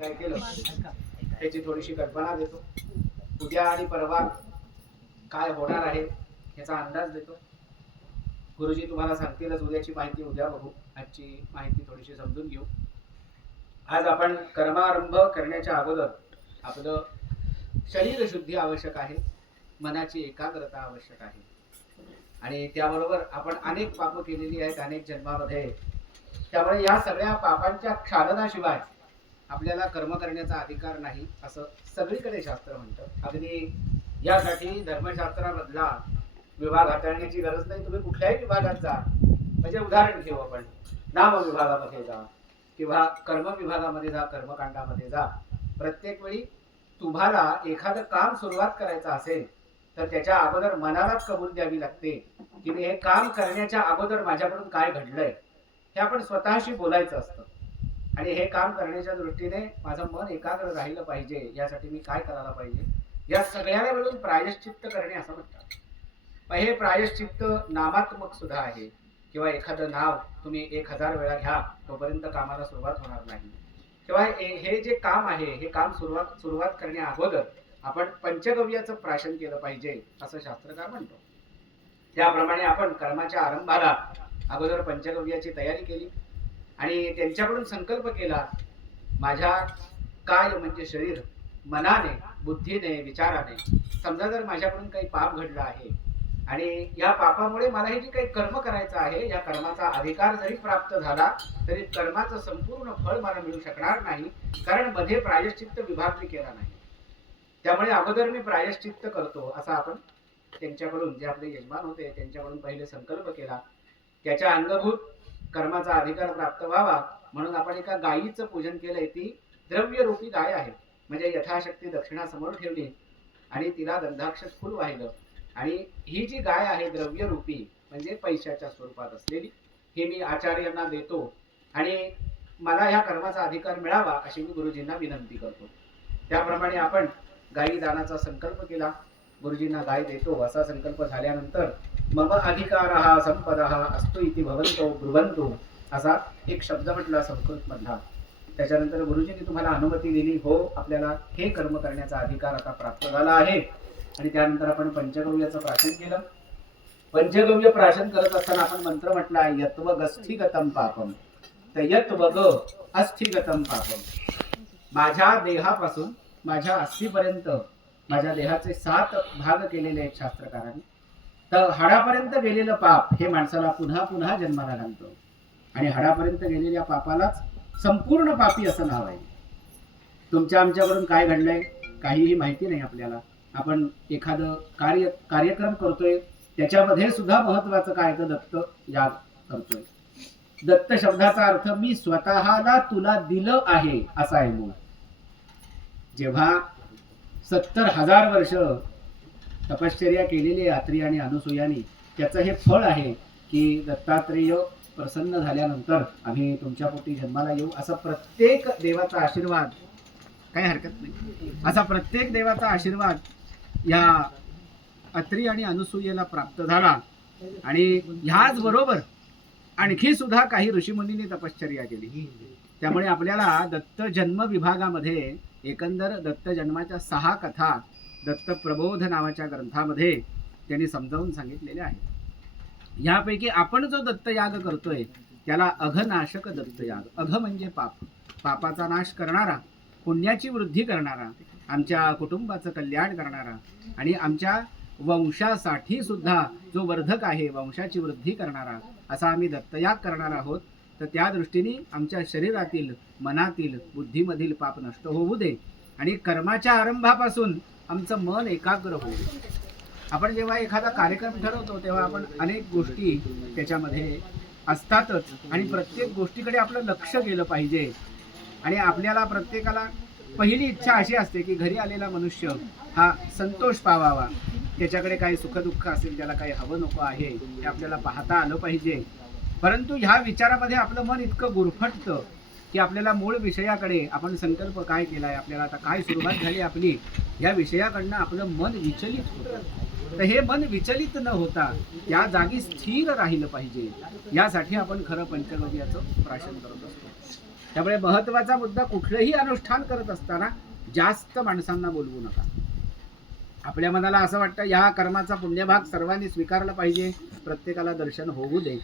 काय केलं त्याची थोडीशी कल्पना देतो. उद्या आणि परवा काय होणार आहे याचा अंदाज देतो. गुरुजी तुम्हाला सांगतीलच उद्याची माहिती उद्या बघू. आजची माहिती थोडीशी समजून घेऊ. आज आपण कर्मारंभ करण्याच्या अगोदर आपलं शरीर शुद्धी आवश्यक आहे, मनाची एकाग्रता आवश्यक आहे आणि त्याबरोबर आपण अनेक पाप केलेली आहेत अनेक जन्मामध्ये. त्यामुळे या सगळ्या पापांच्या क्षालनाशिवाय आपल्याला कर्म करण्याचा अधिकार नाही असं सगळीकडे शास्त्र म्हणतं. अगदी यासाठी धर्मशास्त्रामधला विभाग हाताळण्याची गरज नाही. तुम्ही कुठल्याही विभागात जा, म्हणजे उदाहरण घेऊ आपण, नाम विभागामध्ये जा किंवा कर्म विभागामध्ये जा, कर्मकांडामध्ये जा. प्रत्येक वेळी तुम्हाला एखादं काम सुरुवात करायचं असेल तर त्याच्या अगोदर मनालाच कबूल द्यावी लागते की मी हे काम करण्याच्या अगोदर माझ्याकडून काय घडलंय हे आपण स्वतःशी बोलायचं असतं. आणि हे काम करण्याच्या दृष्टीने माझं मन एकाग्र राहिलं पाहिजे, यासाठी मी काय करायला पाहिजे, या सगळ्याला मिळून प्रायश्चित्त करणे असं म्हणतात. हे प्रायश्चित्त नामात्मक सुद्धा आहे. किंवा एखादं नाव तुम्ही 1000 वेळा घ्या तोपर्यंत कामाला सुरुवात होणार नाही. किंवा हे जे काम आहे हे काम सुरुवात करण्या अगोदर आपण पंचगव्याचं प्राशन केलं पाहिजे असं शास्त्रकार म्हणतो. त्याप्रमाणे आपण कर्माच्या आरंभाला अगोदर पंचगव्याची तयारी केली आणि त्यांच्याकडून संकल्प केला, माझ्या काय म्हणजे शरीर, मनाने, बुद्धीने, विचाराने समजा जर माझ्याकडून काही पाप घडला आहे आणि या पापामुळे मला हे जे काही कर्म करायचं आहे या कर्माचा अधिकार जरी प्राप्त झाला तरी कर्माचं संपूर्ण फळ मला मिळू शकणार नाही, कारण मध्ये प्रायश्चित्त विभाग मी केला नाही. त्यामुळे अगोदर मी प्रायश्चित्त करतो असा आपण त्यांच्याकडून, जे आपले यजमान होते त्यांच्याकडून पहिले संकल्प केला. त्याच्या अंगभूत कर्माचा अधिकार प्राप्त व्हावा म्हणून आपण एका गायीचं पूजन केलंय. ती द्रव्यरूपी गाय आहे, म्हणजे यथाशक्ती दक्षिणा समोर ठेवली आणि तिला गंधाक्षत फुल वाहिलं. आणि ही जी गाय आहे द्रव्यरूपी म्हणजे पैशाच्या स्वरूपात असलेली, हे मी आचार्यांना देतो आणि मला ह्या कर्माचा अधिकार मिळावा अशी मी गुरुजींना विनंती करतो. त्याप्रमाणे आपण गायी दानाचा संकल्प केला, गुरुजींना गाय देतो असा संकल्प झाल्यानंतर मम अधिकारः संपदः अस्तु इति भवन्तो ब्रुवन्तु असा एक शब्द म्हटला संस्कृत मधला. त्याच्यानंतर गुरुजींनी तुम्हाला अनुमती दिली, हो आपल्याला हे कर्म करण्याचा अधिकार आता प्राप्त झाला आहे. आणि त्यानंतर आपण पंचगव्याचं प्राशन केलं. पंचगव्य प्राशन करत असताना आपण मंत्र म्हटला, यत्वग अस्थिगतम पापम, तर यत्वग अस्थिगतम पापम. माझ्या देहापासून माझ्या अस्थिपर्यंत माझ्या देहाचे 7 भाग केलेले आहेत शास्त्रकारांनी. तर हाडापर्यंत गेलेलं पाप हे माणसाला पुन्हा पुन्हा जन्माला घालतो आणि हाडापर्यंत गेलेल्या पापालाच संपूर्ण पापी असं नाव आहे. तुमच्या आमच्याकडून काय घडलंय काहीही माहिती नाही आपल्याला. आपण एखादं कार्यक्रम करतोय त्याच्यामध्ये सुद्धा महत्वाचं काय तर दत्त याग करतोय. दत्त शब्दाचा अर्थ मी स्वतःला तुला दिलं आहे असा आहे मूळ. जेव्हा 70,000 वर्ष तपश्चर्या केलेली अत्री आणि अनुसूयांनी, त्याचं हे फळ आहे की दत्तात्रेय प्रसन्न झाल्यानंतर आम्ही तुमच्या पोटी जन्माला येऊ असा प्रत्येक देवाचा आशीर्वाद, काही हरकत नाही, असा प्रत्येक देवाचा आशीर्वाद या अत्री आणि अनुसूयेला प्राप्त झाला. आणि ह्याच बरोबर आणखी सुद्धा काही ऋषीमुनींनी तपश्चर्या केली. त्यामुळे आपल्याला दत्त जन्म विभागामध्ये एकंदर दत्त जन्माच्या 6 कथा दत्त प्रबोध नावाच्या ग्रंथामध्ये त्यांनी समजावून सांगितलेल्या आहेत. यापैकी आपण जो दत्तयाग करतोय त्याला अघनाशक दत्तयाग. अघ म्हणजे पाप, पापाचा नाश करणारा, पुण्याची वृद्धी करणारा, आमच्या कुटुंबाचं कल्याण करणारा आणि आमच्या वंशासाठी सुद्धा जो वर्धक आहे, वंशाची वृद्धी करणारा असा आम्ही दत्तयाग करणार आहोत. तर त्या दृष्टीने आमच्या शरीरातील, मनातील, बुद्धीमधील पाप नष्ट होऊ दे आणि कर्माच्या आरंभापासून आमचं मन एकाग्र होऊ दे. आपण जेव्हा एखादा कार्यक्रम ठरवतो तेव्हा आपण अनेक गोष्टी त्याच्यामध्ये असतातच आणि प्रत्येक गोष्टीकडे आपलं लक्ष गेलं पाहिजे. आणि आपल्याला प्रत्येकाला पहिली इच्छा अशी असते की घरी आलेला मनुष्य हा संतोष पावावा, त्याच्याकडे काही सुखदुःख असेल, त्याला काही हवं नको आहे हे आपल्याला पाहता आलं पाहिजे. परंतु ह्या विचारामध्ये आपलं मन इतकं गुरफटतं की आपल्याला मूळ विषयाकडे आपण संकल्प काय केलाय, आपल्याला आता काय सुरुवात झाली आपली, या विषयाकडनं आपलं मन विचलित होतं. तर हे मन विचलित न होता त्या जागी स्थिर राहिलं पाहिजे. यासाठी आपण खरं पंचगव्याचं प्राशन करत असतो. त्यामुळे महत्वाचा मुद्दा, कुठलंही अनुष्ठान करत असताना जास्त माणसांना बोलवू नका. आपल्या मनाला असं वाटतं या कर्माचा पुण्यभाग सर्वांनी स्वीकारला पाहिजे, प्रत्येकाला दर्शन होऊ दे,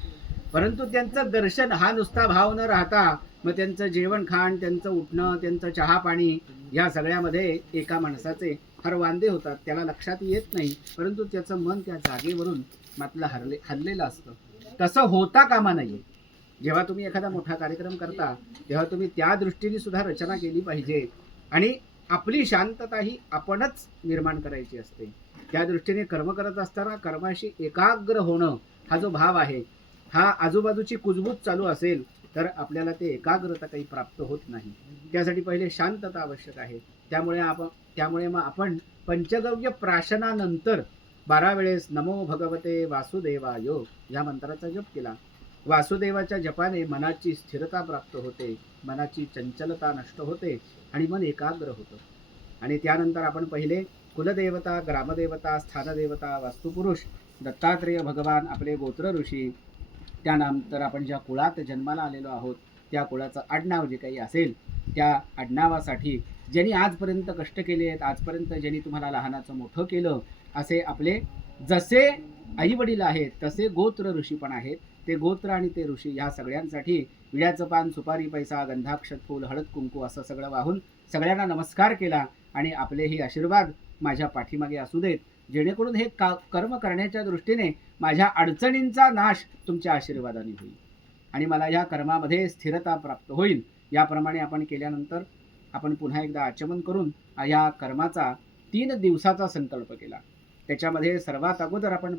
परंतु त्यांचं दर्शन हा नुसता भाव न राहता मग त्यांचं जेवण खाण, त्यांचं उठणं, त्यांचं चहा पाणी या सगळ्यामध्ये एका माणसाचे फार वांदे होतात. त्याला लक्षात येत नाही, परंतु त्याचं मन त्या जागेवरून मात्र हल्लेलं असतं. तसं होता कामा नये. जेव्हा तुम्ही एखादा मोठा कार्यक्रम करता तेव्हा तुम्ही त्या दृष्टीने सुद्धा रचना केली पाहिजे आणि आपली शांतता ही आपणच निर्माण करायची असते. त्या दृष्टीने कर्म करत असताना कर्माशी एकाग्र होणं हा जो भाव आहे, हा आजूबाजूची कुजबूज चालू असेल तर आपल्याला ते एकाग्रता काही प्राप्त होत नाही. त्यासाठी पहिले शांतता आवश्यक आहे. त्यामुळे मग आपण पंचगव्य प्राशनानंतर 12 वेळेस नमो भगवते वासुदेवाय या मंत्राचा जप केला. वासुदेवाच्या जपाने मनाची स्थिरता प्राप्त होते, मनाची चंचलता नष्ट होते आणि मन एकाग्र होतं. आणि त्यानंतर आपण पहिले कुलदेवता, ग्रामदेवता, स्थानदेवता, वास्तुपुरुष दत्तात्रेय भगवान, आपले गोत्र ऋषी, त्यानंतर आपण ज्या कुळात जन्माला आलेलो आहोत त्या कुळाचं आडनाव जे काही असेल त्या आडनावासाठी ज्यांनी आजपर्यंत कष्ट केले आहेत, आजपर्यंत ज्यांनी तुम्हाला लहानाचं मोठं केलं, असे आपले जसे आई वडील आहेत तसे गोत्र ऋषी पण आहेत. ते गोत्र आणि ते ऋषी ह्या सगळ्यांसाठी विड्याचं पान, सुपारी, पैसा, गंधाक्षत फूल, हळद कुंकू असं सगळं वाहून सगळ्यांना नमस्कार केला आणि आपलेही आशीर्वाद माझ्या पाठीमागे असू देत, जेणेकरून हे कर्म करण्याच्या दृष्टीने माझ्या अडचणींचा नाश तुमच्या आशीर्वादाने होईल आणि मला या कर्मामध्ये स्थिरता प्राप्त होईल. याप्रमाणे आपण केल्यानंतर आपण पुन्हा एकदा आचमन करून या कर्माचा 3 दिवसाचा संकल्प केला. त्याच्यामध्ये सर्वात अगोदर आपण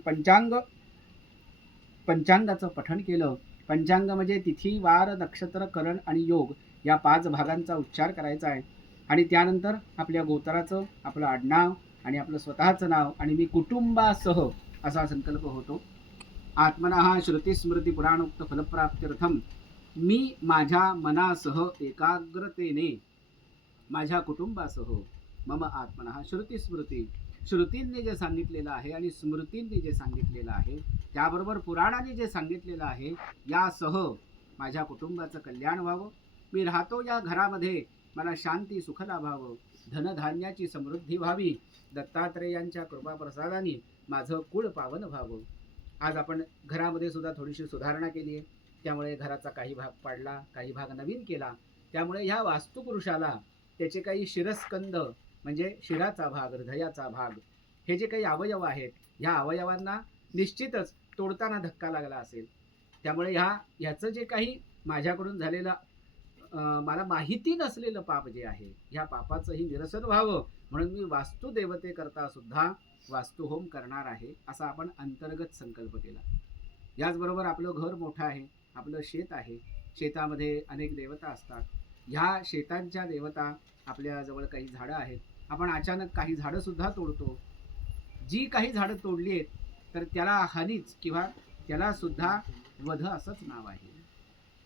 पंचांगाचं पठण केलं. पंचांग म्हणजे तिथी, वार, नक्षत्र, करण आणि योग या 5 भागांचा उच्चार करायचा आहे. आणि त्यानंतर आपल्या गोत्राचं, आपलं आडनाव आणि आपलं स्वतःचं नाव आणि मी कुटुंबासह असा संकल्प होतो. आत्मनः श्रुतिस्मृती पुराणोक्त फलप्राप्त्यर्थम मी माझ्या मनासह एकाग्रतेने माझ्या कुटुंबासह मम आत्मनः श्रुतिस्मृती, श्रुतींनी जे सांगितलेलं आहे आणि स्मृतींनी जे सांगितलेलं आहे त्याबरोबर पुराणाने जे सांगितलेलं आहे यासह माझ्या कुटुंबाचं कल्याण व्हावं. मी राहतो या घरामध्ये मला शांती सुख लाभावं, धनधान्याची समृद्धी व्हावी, दत्तात्रेयांच्या कृपाप्रसादाने माझं कुळ पावन व्हावं. आज आपण घरामध्ये सुद्धा थोडीशी सुधारणा केली आहे. त्यामुळे घराचा काही भाग पाडला, काही भाग नवीन केला. त्यामुळे ह्या वास्तुपुरुषाला त्याचे काही शिरस्कंद म्हणजे शिराचा भाग, हृदयाचा भाग, हे जे काही अवयव आहेत ह्या अवयवांना निश्चितच तोडताना धक्का लागला असेल. त्यामुळे ह्याचं जे काही माझ्याकडून झालेलं मला माहिती नसलेलं पाप जे आहे ह्या पापाचंही निरसन व्हावं म्हणून मी वास्तुदेवतेकरता सुद्धा वास्तुहोम करणार आहे असा आपण अंतर्गत संकल्प केला. याचबरोबर आपलं घर मोठं आहे, आपलं शेत आहे, शेतामध्ये अनेक देवता असतात. ह्या शेतांच्या देवता आपल्याजवळ काही झाडं आहेत. आपण अचानक काही झाडं सुद्धा तोडतो. जी काही झाडं तोडली आहेत तर त्याला हानीच किंवा त्याला सुद्धा वध असंच नाव आहे.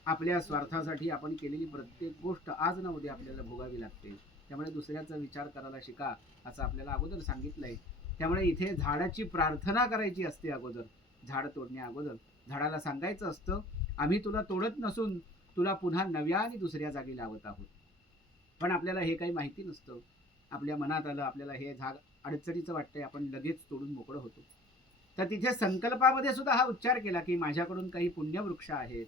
आपल्या स्वार्थासाठी आपण केलेली प्रत्येक गोष्ट आज ना उद्या आपल्याला भोगावी लागते. त्यामुळे दुसऱ्याचा विचार करायला शिका असं आपल्याला अगोदर सांगितलंय. त्यामुळे इथे झाडाची प्रार्थना करायची असते. अगोदर झाड तोडण्या अगोदर झाडाला सांगायचं असतं, आम्ही तुला तोडत नसून तुला पुन्हा नव्याने दुसऱ्या जागी लावत आहोत. पण आपल्याला हे काही माहिती नसतं. आपल्या मनात आलं आपल्याला हे झाड अडचणीचं वाटतंय, आपण लगेच तोडून मोकळं होतो. तर तिथे संकल्पामध्ये सुद्धा हा उच्चार केला की माझ्याकडून काही पुण्यवृक्ष आहेत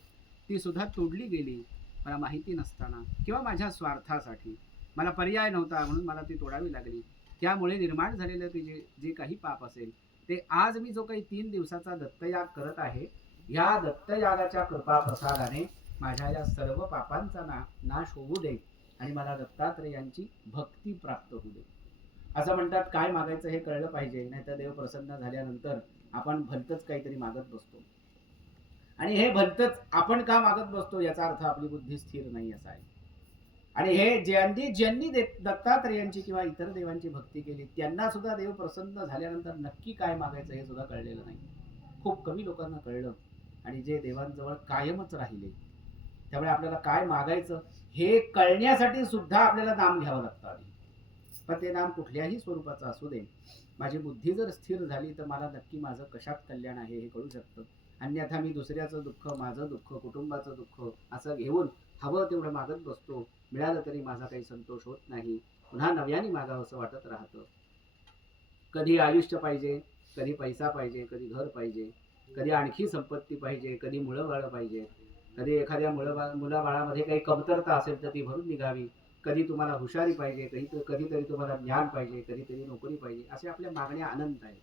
ती सुद्धा तोडली गेली मला माहिती नसताना किंवा माझ्या स्वार्थासाठी, मला पर्याय नव्हता म्हणून मला ती तोडावी लागली. त्यामुळे निर्माण झालेलं ते जे काही पाप असेल ते आज मी जो काही 3 दिवसाचा दत्तयाग करत आहे या दत्तयागाच्या कृपा प्रसादाने माझ्या या सर्व पापांचा नाश होऊ दे आणि मला दत्तात्रेयांची भक्ती प्राप्त होऊ दे. असं म्हणतात काय मागायचं हे कळलं पाहिजे, नाहीतर देव प्रसन्न झाल्यानंतर आपण भलतंच काहीतरी मागत बसतो. आणि हे भलतंच आपण का मागत बसतो याचा अर्थ आपली बुद्धी स्थिर नाही असा आहे. आणि हे ज्यांनी दत्तात्रेयांची किंवा इतर देवांची भक्ती केली त्यांना सुद्धा देव प्रसन्न झाल्यानंतर नक्की काय मागायचं हे सुद्धा कळलेलं नाही. खूप कमी लोकांना कळलं. आणि जे देवांजवळ कायमच राहिले त्यामुळे आपल्याला काय मागायचं हे कळण्यासाठी सुद्धा आपल्याला नाम घ्यावं लागतं आधी. पण ते नाम कुठल्याही स्वरूपाचं असू दे, माझी बुद्धी जर स्थिर झाली तर मला नक्की माझं कशात कल्याण आहे हे कळू शकतं. अन्यथा मी दुसऱ्याचं दुःख, माझं दुःख, कुटुंबाचं दुःख असं घेऊन हवं तेवढं मागत बसतो. मिळालं तरी माझा काही संतोष होत नाही. पुन्हा नव्याने मागावं असं वाटत राहतं. कधी आयुष्य पाहिजे, कधी पैसा पाहिजे, कधी घर पाहिजे, कधी आणखी संपत्ती पाहिजे, कधी मुलं बाळं पाहिजे, कधी एखाद्या मुलाबाळामध्ये काही कमतरता असेल तर ती भरून निघावी. कधी तुम्हाला हुशारी पाहिजे, कधीतरी तुम्हाला ज्ञान पाहिजे, कधीतरी नोकरी पाहिजे, अशा आपल्या मागण्या अनंत आहेत.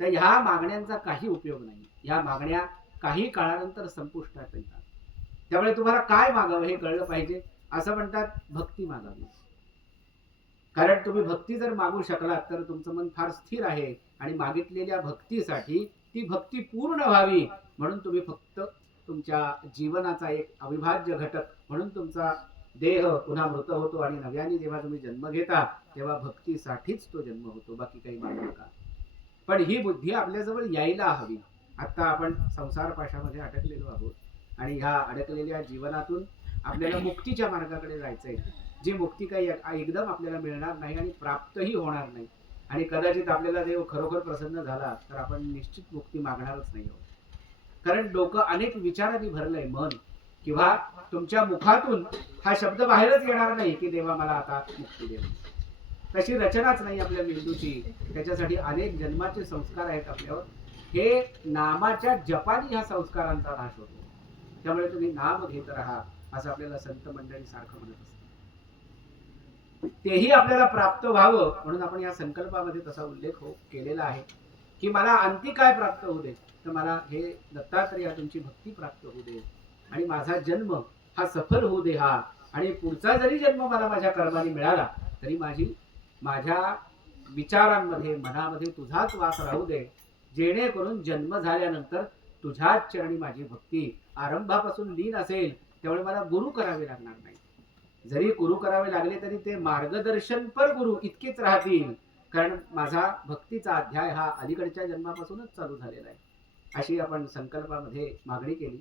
तर ह्या मागण्यांचा काही उपयोग नाही. ह्या मागण्या काही काळानंतर संपुष्टात येतात. त्यामुळे तुम्हाला काय मागावं हे कळलं पाहिजे. असं म्हणतात भक्ती मागावी. कारण तुम्ही भक्ती जर मागू शकलात तर तुमचं मन फार स्थिर आहे आणि मागितलेल्या भक्तीसाठी ती भक्ती पूर्ण व्हावी म्हणून तुम्ही फक्त तुमच्या जीवनाचा एक अविभाज्य घटक म्हणून तुमचा देह पुन्हा मृत होतो आणि नव्याने जेव्हा तुम्ही जन्म घेता तेव्हा भक्तीसाठीच तो जन्म होतो, बाकी काही मागू नका. पण ही बुद्धी आपल्याजवळ यायला हवी. आता आपण संसार पाशामध्ये अडकलेलो आहोत आणि ह्या अडकलेल्या जीवनातून आपल्याला मुक्तीच्या मार्गाकडे जायचंय. जी मुक्ती काही एकदम आपल्याला मिळणार नाही आणि प्राप्तही होणार नाही. आणि कदाचित आपल्याला देव खरोखर प्रसन्न झाला तर आपण निश्चित मुक्ती मागणारच नाही आहोत. कारण डोकं अनेक विचारांनी भरलंय मन, किंवा तुमच्या मुखातून हा शब्द बाहेरच येणार नाही की देवा मला आता मुक्ती दे. तशी रचनाच नाही आपल्या मेंदूची. त्याच्यासाठी अनेक जन्माचे संस्कार आहेत आपल्यावर. हे नामाच्या जपानी ह्या संस्कारांचा नाश होतो. त्यामुळे तुम्ही नाम घेत राहा असं आपल्याला संत मंडळी सारखं म्हणत असतात. तेही आपल्याला प्राप्त व्हावं म्हणून आपण या संकल्पामध्ये तसा उल्लेख केलेला आहे की मला अंती काय प्राप्त होऊ दे, तर मला हे दत्तात्रेय तुमची भक्ती प्राप्त होऊ दे आणि माझा जन्म हा सफल होऊ दे हा. आणि पुढचा जरी जन्म मला माझ्या कर्माने मिळाला तरी माझ्या विचारांमध्ये मनामध्ये तुझाच वास राहू दे, जेणेकरून जन्म झाल्यानंतर तुझ्याच चरणी माझी भक्ती आरंभापासून लीन असेल. त्यामुळे मला गुरु करावे लागणार नाही. जरी गुरु करावे लागले तरी ते मार्गदर्शनपर गुरु इतकेच राहतील, कारण माझा भक्तीचा अध्याय हा अलीकडच्या जन्मापासूनच चालू झालेला आहे. अशी आपण संकल्पामध्ये मागणी केली.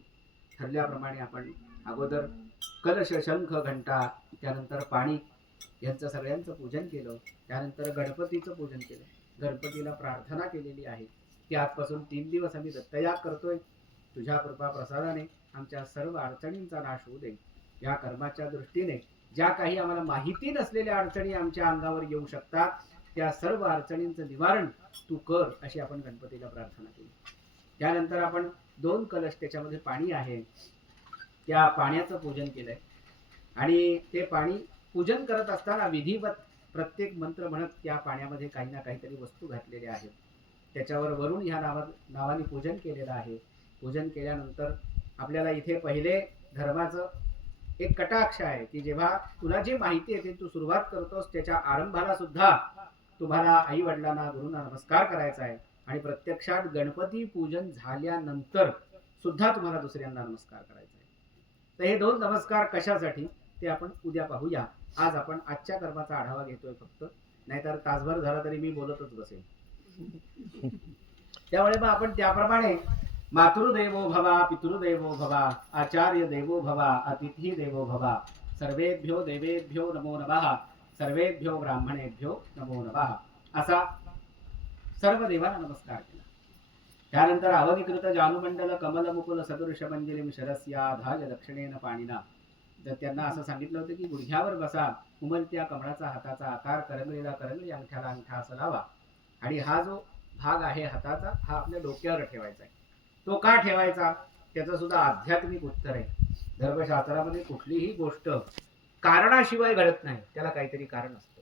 ठरल्याप्रमाणे आपण अगोदर कलश, शंख, घंटा, त्यानंतर पाणी यांचं सगळ्यांचं पूजन केलं. त्यानंतर गणपतीचं पूजन केलं. गणपतीला प्रार्थना केलेली आहे की आजपासून 3 दिवस आम्ही दत्तयाग करतोय. तुझ्या कृपा प्रसादाने आमच्या सर्व अडचणींचा नाश होऊ दे. या कर्माच्या दृष्टीने ज्या काही आम्हाला माहिती नसलेल्या अडचणी आमच्या अंगावर येऊ शकतात त्या सर्व अडचणींचं निवारण तू कर, अशी आपण गणपतीला प्रार्थना केली. त्यानंतर आपण 2 कलश, त्याच्यामध्ये पाणी आहे, त्या पाण्याचं पूजन केलंय. आणि ते पाणी पूजन करत असताना विधिवत प्रत्येक मंत्र म्हणत त्या पाण्यामध्ये काही ना काहीतरी वस्तू घातलेल्या आहेत. त्याच्यावर वरून ह्या नावाने पूजन केलेलं आहे. पूजन केल्यानंतर आपल्याला इथे पहिले धर्माचं एक कटाक्ष आहे की जेव्हा तुला जी माहिती आहे तू सुरुवात करतोस त्याच्या आरंभाला सुद्धा तुम्हाला आई वडिलांना, गुरुंना नमस्कार करायचा आहे. आणि प्रत्यक्षात गणपती पूजन झाल्यानंतर सुद्धा तुम्हाला दुसऱ्यांना नमस्कार करायचा आहे. तर हे 2 नमस्कार कशासाठी ते आपण उद्या पाहूया. आज आपण आजच्या कर्माचा आढावा घेतोय फक्त, नाहीतर तासभर झाला तरी मी बोलतच बसेल. त्यामुळे मग आपण त्याप्रमाणे मातृदेवो भवा, पितृदेवो भवा, आचार्य देवो भवा, अतिथी देवो भवा, सर्वेभ्यो देवेभ्यो नमो नमः, सर्वेभ्यो ब्राह्मणेभ्यो नमो नमः असा सर्व देवांना नमस्कार केला. त्यानंतर अवधिकृत जानुमंडल कमल मुकुल सदृश मंजिरीम शरस्या धाज दक्षिणेन पाणीना. तर त्यांना असं सांगितलं होतं की गुडघ्यावर बसा, उमलत्या कमळाचा हाताचा आकार, करंगळीला करंगळी, अंगठ्याला अंगठा असं लावा. आणि हा जो भाग आहे हाताचा हा आपल्या डोक्यावर ठेवायचा आहे. तो का ठेवायचा त्याचं सुद्धा आध्यात्मिक उत्तर आहे. धर्मशास्त्रामध्ये कुठलीही गोष्ट कारणाशिवाय घडत नाही, त्याला काहीतरी कारण असतं.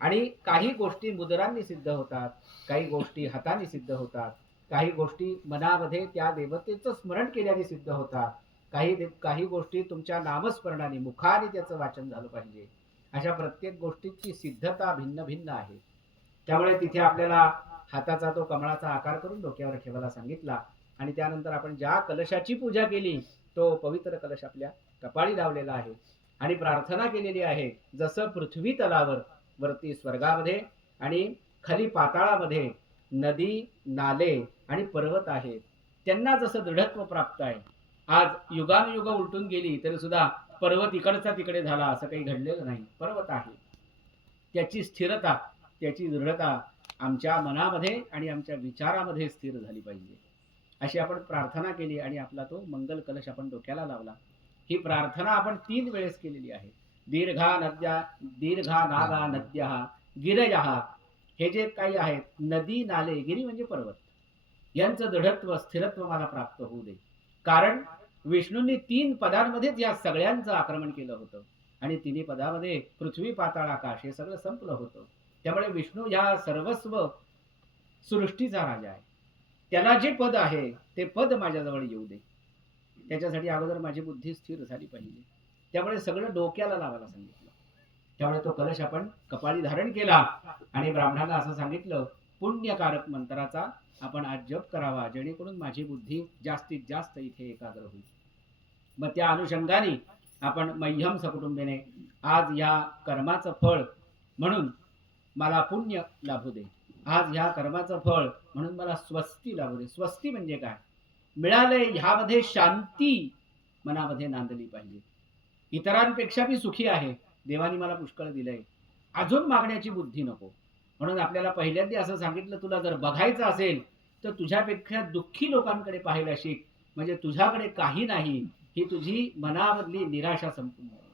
आणि काही गोष्टी मुद्रांनी सिद्ध होतात, काही गोष्टी हाताने सिद्ध होतात, काही गोष्टी मनामध्ये त्या देवतेचं स्मरण केल्याने सिद्ध होतात, काही गोष्टी तुमच्या नामस्मरणाने मुखाने त्याचं वाचन झालं पाहिजे. अशा प्रत्येक गोष्टीची सिद्धता भिन्न भिन्न आहे. त्यामुळे तिथे आपल्याला हाताचा तो कमळाचा आकार करून डोक्यावर ठेवायला सांगितला. आणि त्यानंतर आपण ज्या कलशाची पूजा केली तो पवित्र कलश आपल्या कपाळी लावलेला आहे आणि प्रार्थना केलेली आहे. जसं पृथ्वी तलावर वरती स्वर्गामध्ये आणि खाली पाताळामध्ये नदी, नाले आणि पर्वत आहेत, त्यांना जसं दृढत्व प्राप्त आहे. आज युगानुयुग उलटून गेली तरी सुद्धा पर्वत इकडचा तिकडे झाला असं काही घडलेलं नाही. पर्वत आहे, त्याची स्थिरता, त्याची दृढता आमच्या मनामध्ये आणि आमच्या विचारामध्ये स्थिर झाली पाहिजे. अशी आपण प्रार्थना केली आणि आपला तो मंगल कलश आपण डोक्याला लावला. ही प्रार्थना आपण 3 वेळेस केलेली आहे. दीर्घा नागा नद्या गिरया, हे जे काही आहेत नदी नाले, गिरी म्हणजे पर्वत, यांचं दृढत्व स्थिरत्व मला प्राप्त होऊ दे. कारण विष्णूंनी 3 पदांमध्येच या सगळ्यांचं आक्रमण केलं होतं आणि 3 पदामध्ये पृथ्वी पाताळ आकाश हे सगळं संपलं होतं. त्यामुळे विष्णू या सर्वस्व सृष्टीचा राजा आहे. त्याला जे पद आहे ते पद माझ्याजवळ येऊ दे. त्याच्यासाठी अगोदर माझी बुद्धी स्थिर झाली पाहिजे. त्यामुळे सगळं डोक्याला लावायला सांगितलं. त्यामुळे तो कलश आपण कपाळी धारण केला आणि ब्राह्मणाला असं सांगितलं, पुण्यकारक मंत्राचा आपण आज जप करावा, जेणेकरून माझी बुद्धी जास्तीत जास्त इथे एकाग्र होईल. मग त्या अनुषंगाने आपण मह्यम सकुटुंबेने आज या कर्माचं फळ म्हणून मला पुण्य लाभू दे, आज ह्या कर्माचं फळ म्हणून मला स्वस्ती लाभू दे. स्वस्ती म्हणजे काय? मिळाले ह्यामध्ये शांती मनामध्ये नांदली पाहिजे. इतरांपेक्षा मी सुखी आहे, देवानी मला पुष्कळ दिलंय, अजून मागण्याची बुद्धी नको. म्हणून आपल्याला पहिल्यांदा असं सांगितलं, तुला जर बघायचं असेल तर तुझ्यापेक्षा दुःखी लोकांकडे पाहायला शिक, म्हणजे तुझ्याकडे काही नाही ही तुझी मनामधली निराशा संपून जाईल.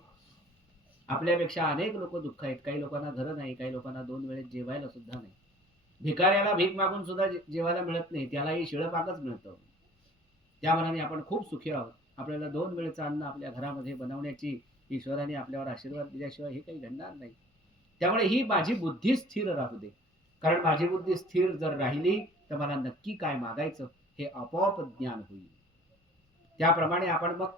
आपल्यापेक्षा अनेक लोक दुःख आहेत. काही लोकांना घरं नाही, काही लोकांना 2 वेळेस जेवायला सुद्धा नाही. भिकाऱ्याला भीक मागून सुद्धा जेवायला मिळत नाही, त्यालाही शिळपाकच मिळतं. त्या मनाने आपण खूप सुखी आहोत. आपल्याला 2 वेळेचं अन्न आपल्या घरामध्ये बनवण्याची ईश्वराने आपल्यावर आशीर्वाद दिल्याशिवाय हे काही घडणार नाही. त्यामुळे ही माझी बुद्धी स्थिर राहू दे. कारण माझी बुद्धी स्थिर जर राहिली तर मला नक्की काय मागायचं हे आपोआप ज्ञान होईल. त्याप्रमाणे आपण मग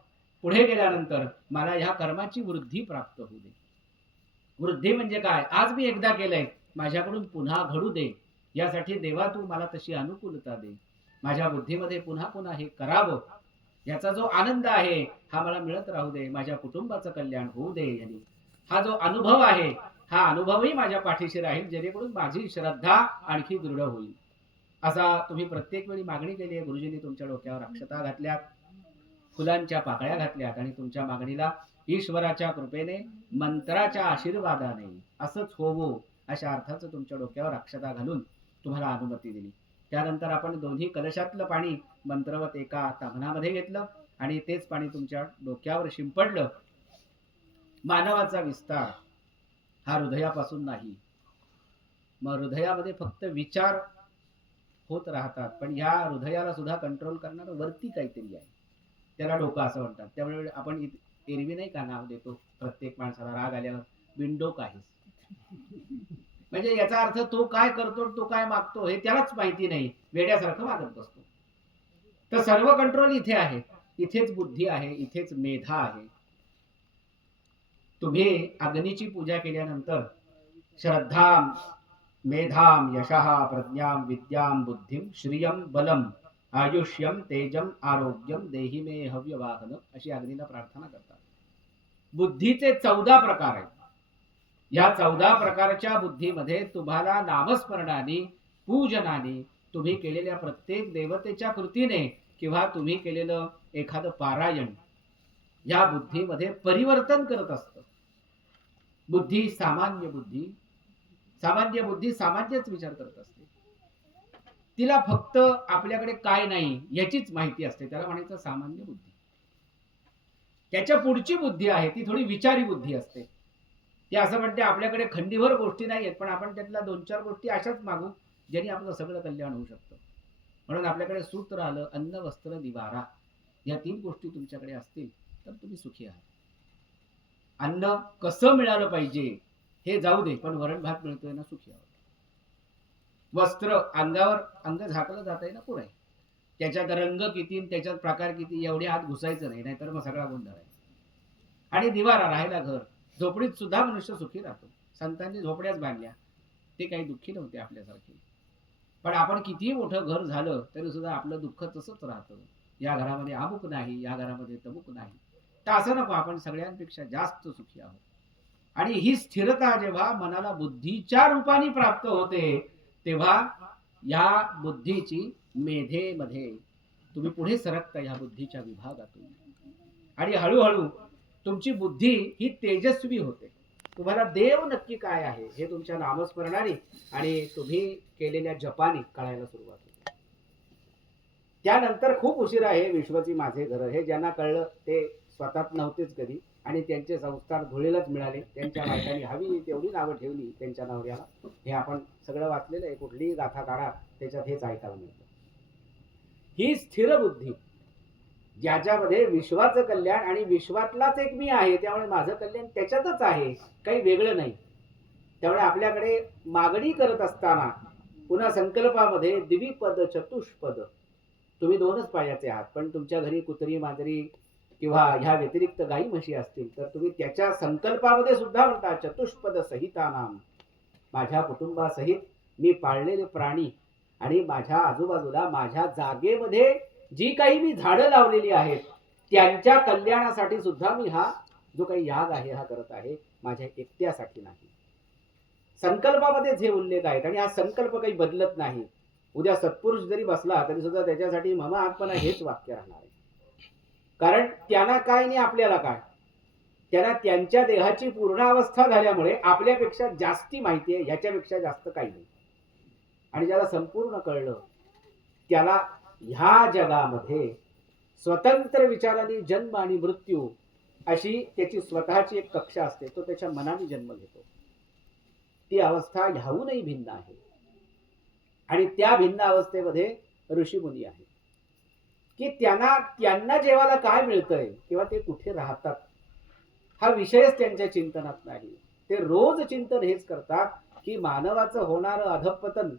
पुढे गेल्यानंतर मला ह्या कर्माची वृद्धी प्राप्त होऊ दे. वृद्धी म्हणजे काय? आज मी एकदा केलंय, माझ्याकडून पुन्हा घडू दे. यासाठी देवा तू मला तशी अनुकूलता दे. माझ्या बुद्धीमध्ये पुन्हा पुन्हा हे करावं, याचा जो आनंद आहे हा मला मिळत राहू दे. माझ्या कुटुंबाचं कल्याण होऊ दे. यांनी हा जो अनुभव आहे हा अनुभवही माझ्या पाठीशी राहील, जेणेकरून माझी श्रद्धा आणखी दृढ होईल. असा तुम्ही प्रत्येक वेळी मागणी केली आहे. गुरुजींनी तुमच्या डोक्यावर अक्षता घातल्यात, फुलांच्या पाकळ्या घातल्यात आणि तुमच्या मागणीला ईश्वराच्या कृपेने मंत्राच्या आशीर्वादाने असंच होवो अशा अर्थाचं तुमच्या डोक्यावर अक्षता घालून तुम्हाला अनुमती दिली. त्यानंतर आपण दोन्ही कलशातलं पाणी मंत्रवत एका ताम्हणामध्ये घेतलं आणि तेच पाणी तुमच्या डोक्यावर शिंपडलं. मानवाचा विस्तार हा हृदयापासून नाही. मग हृदयामध्ये फक्त विचार होत राहतात, पण ह्या हृदयाला सुद्धा कंट्रोल करणारं वरती काहीतरी आहे, त्याला डोकं असं म्हणतात. त्यामुळे आपण एरवी नाही का नाव देतो प्रत्येक माणसाला राग आल्यावर, बिनडोक आहेस. म्हणजे याचा अर्थ तो काय करतो, तो काय मागतो हे त्यालाच माहिती नाही, वेड्यासारखं वागत बसतो. तर सर्व कंट्रोल इथे आहे, इथेच बुद्धी आहे, इथेच मेधा आहे. तुम्ही अग्नीची पूजा केल्यानंतर श्रद्धाम मेधाम यशः प्रज्ञाम विद्याम बुद्धिम श्रियम बलम आयुष्यम तेजम आरोग्यम देहि मे हव्यवाहन अशी अग्नीला प्रार्थना करतात. बुद्धीचे 14 प्रकार आहेत. या 14 प्रकारच्या बुद्धीमध्ये तुम्हाला नामस्मरणाने, पूजनाने, तुम्ही केलेल्या प्रत्येक देवतेच्या कृतीने किंवा तुम्ही केलेलं एखादं पारायण या बुद्धीमध्ये परिवर्तन करत असतं. बुद्धी सामान्य बुद्धी सामान्यच विचार करत असते. तिला फक्त आपल्याकडे काय नाही याचीच माहिती असते, त्याला म्हणायचं सामान्य बुद्धी. त्याच्या पुढची बुद्धी आहे ती थोडी विचारी बुद्धी असते. ती असं म्हणते आपल्याकडे खंडीभर गोष्टी नाही आहेत, पण आपण त्यातल्या 2-4 गोष्टी अशाच मागू ज्यांनी आपलं सगळं कल्याण होऊ शकतं. म्हणून आपल्याकडे सूत्र आलं, अन्न वस्त्र निवारा, या 3 गोष्टी तुमच्याकडे असतील तर तुम्ही सुखी आहात. अन्न कसं मिळालं पाहिजे हे जाऊ दे, पण वरण भात मिळतोय ना, सुखी आहोत. वस्त्र, अंगावर अंग झाकलं जातंय ना पुढे, त्याच्यात रंग किती, त्याच्यात प्रकार किती, एवढे हात घुसायचं नाही, नाहीतर मग सगळा गोंधळ आहे. आणि निवारा, राहायला घर. झोपडीत सुद्धा मनुष्य सुखी राहतो. संतांनी झोपड्याच बांधल्या, ते काही दुःखी नव्हते आपल्यासारखे. पण आपण कितीही मोठं घर झालं तरी सुद्धा आपलं दुःख तसंच राहतं. या घरामध्ये अमुक नाही, या घरामध्ये तमुक नाही. तर असं नको, आपण सगळ्यांपेक्षा जास्त सुखी आहोत. आणि ही स्थिरता जेव्हा मनाला बुद्धीच्या रूपाने प्राप्त होते तेव्हा या बुद्धीची मेधेमध्ये तुम्ही पुढे सरकता, या बुद्धीच्या विभागातून, आणि हळूहळू तुमची बुद्धी ही तेजस्वी होते. तुम्हाला देव नक्की काय आहे हे तुमच्या नामस्मरणाने आणि तुम्ही केलेल्या जपाने कळायला सुरुवात होते. त्यानंतर खूप उशिरा हे विश्वची माझे घर हे ज्यांना कळलं ते स्वतःच नव्हतेच कधी, आणि त्यांचे संस्कार धुळेलाच मिळाले. त्यांच्या बायकांनी हवी तेवढी नावं ठेवली त्यांच्या नवऱ्याला. हे आपण सगळं वाचलेलं आहे. कुठलीही गाथा काढा त्याच्यात हेच ऐकायला मिळतं. ही स्थिर बुद्धी ज्याच्यामध्ये विश्वाचं कल्याण, आणि विश्वातलाच एक मी आहे त्यामुळे माझं कल्याण त्याच्यातच आहे, काही वेगळं नाही. त्यामुळे आपल्याकडे मागणी करत असताना पुन्हा संकल्पामध्ये द्विपद चतुष्पद, तुम्ही दोनच पायाचे आहात, पण तुमच्या घरी कुत्री मांजरी किंवा ह्या व्यतिरिक्त गाई म्हशी असतील तर तुम्ही त्याच्या संकल्पामध्ये सुद्धा म्हणता चतुष्पद सहितानाम, माझ्या कुटुंबासहित मी पाळलेले प्राणी आणि माझ्या आजूबाजूला माझ्या जागेमध्ये जी काही मी झाडं लावलेली आहेत त्यांच्या कल्याणासाठी सुद्धा मी हा जो काही याग आहे हा करत आहे, माझ्या एकट्यासाठी नाही. संकल्पामध्येच हे उल्लेख आहेत आणि हा संकल्प काही बदलत नाही. उद्या सत्पुरुष जरी बसला तरी सुद्धा त्याच्यासाठी मम आत्मना हेच वाक्य राहणार आहे. कारण त्यांना काय नाही आपल्याला काय, त्यांना त्यांच्या देहाची पूर्ण अवस्था झाल्यामुळे आपल्यापेक्षा जास्ती माहिती आहे, ह्याच्यापेक्षा जास्त काही नाही. आणि ज्याला संपूर्ण कळलं त्याला ह्या जगामध्ये स्वतंत्र विचाराने जन्म आणि मृत्यू अशी त्याची स्वतःची एक कक्षा असते, तो त्याच्या मनाने जन्म घेतो. ती अवस्था ह्याहूनही भिन्न आहे. आणि त्या भिन्न अवस्थेमध्ये ऋषीमुनी आहेत की त्यांना जेव्हाला काय मिळतंय किंवा ते कुठे राहतात हा विषयच त्यांच्या चिंतनात नाही. ते रोज चिंतन हेच करतात की मानवाचं होणारं अधःपतन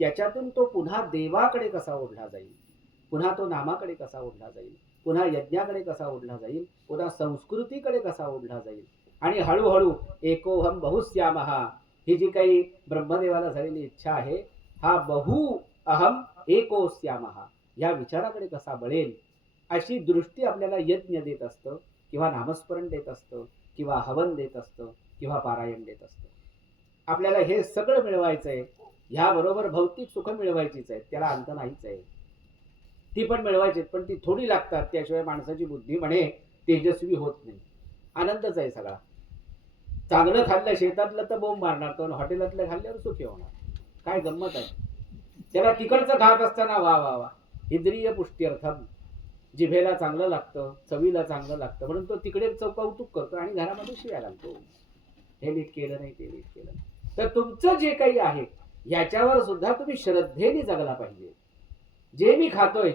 त्याच्यातून तो पुन्हा देवाकडे कसा ओढला जाईल, पुन्हा तो नामाकडे कसा ओढला जाईल, पुन्हा यज्ञाकडे कसा ओढला जाईल, पुन्हा संस्कृतीकडे कसा ओढला जाईल. आणि हळूहळू एकोहम बहुश्यामहा ही जी काही ब्रह्मदेवाला झालेली इच्छा आहे, हा बहु अहम एकोश्यामहा या विचाराकडे कसा बळेल अशी दृष्टी आपल्याला यज्ञ देत असतं, किंवा नामस्मरण देत असतं, किंवा हवन देत असतं, किंवा पारायण देत असतं. आपल्याला हे सगळं मिळवायचंय, ह्याबरोबर भौतिक सुख मिळवायचीच आहे, त्याला अंत नाहीच आहे. ती पण मिळवायची, पण ती थोडी लागतात, त्याशिवाय माणसाची बुद्धी म्हणे तेजस्वी होत नाही. आनंदच आहे सगळा. चांगलं खाल्लं शेतातलं तर बोंब मारणार, पण हॉटेलातलं खाल्ल्यावर सुखी होणार. काय गंमत आहे. त्याला तिकडचं खात असताना वा वा वा इंद्रिय पुष्ट्यर्थम, जिभेला चांगलं लागतं, चवीला चांगलं लागतं म्हणून तो तिकडे कौतुक करतो आणि घरामध्ये शिव्या लागतो, हे नीट केलं नाही, ते नीट केलं नाही. तर तुमचं जे काही आहे याच्यावर सुद्धा तुम्ही श्रद्धेने जगला पाहिजे. जे मी खातोय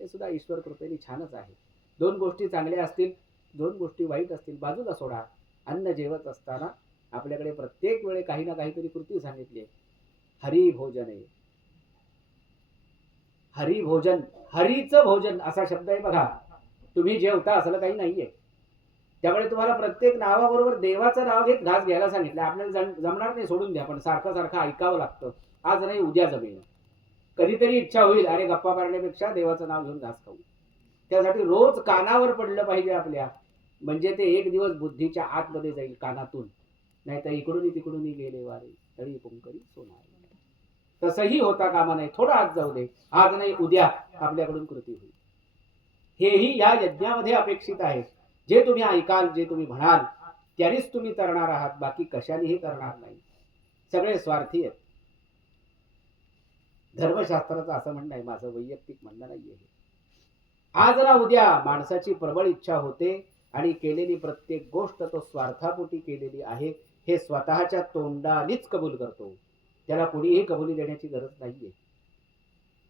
ते सुद्धा ईश्वर कृपेने छानच आहे. दोन गोष्टी चांगल्या असतील, दोन गोष्टी वाईट असतील, बाजूला सोडा. अन्न जेवत असताना आपल्याकडे प्रत्येक वेळे काही ना काहीतरी कृती सांगितली. हरी भोजन आहे, हरी भोजन, हरीचं भोजन असा शब्द आहे बघा. तुम्ही जेवता असलं काही नाहीये. त्यामुळे तुम्हाला प्रत्येक नावाबरोबर देवाचं नाव घेत घास घ्यायला सांगितलं. आपल्याला जमणार नाही, सोडून द्या, पण सारखं सारखं ऐकावं लागतं. आज नाही उद्या जमेल. कधीतरी इच्छा होईल अरे गप्पा मारण्यापेक्षा देवाचं नाव घेऊन घास खाऊ. त्यासाठी रोज कानावर पडलं पाहिजे आपल्या, म्हणजे ते एक दिवस बुद्धीच्या आतमध्ये जाईल कानातून. नाही तर इकडून तिकडून गेले वारे तळी पुंकरी सोनार. तसंही होता कामा नाही. थोडं आज जाऊ दे, आज नाही उद्या आपल्याकडून कृती होईल. हेही या यज्ञामध्ये अपेक्षित आहे. जे तुम्ही ऐकाल, जे तुम्ही म्हणाल त्यानेच तुम्ही तरणार आहात, बाकी कशानेही करणार नाही. सगळे स्वार्थी आहेत. धर्मशास्त्राचं असं म्हणणं आहे, माझं वैयक्तिक म्हणणं नाहीये. आज ना उद्या माणसाची प्रबळ इच्छा होते आणि केलेली प्रत्येक गोष्ट तो स्वार्थापोटी केलेली आहे हे स्वतःच्या तोंडानेच कबूल करतो. त्याला कुणीही कबुली देण्याची गरज नाहीये.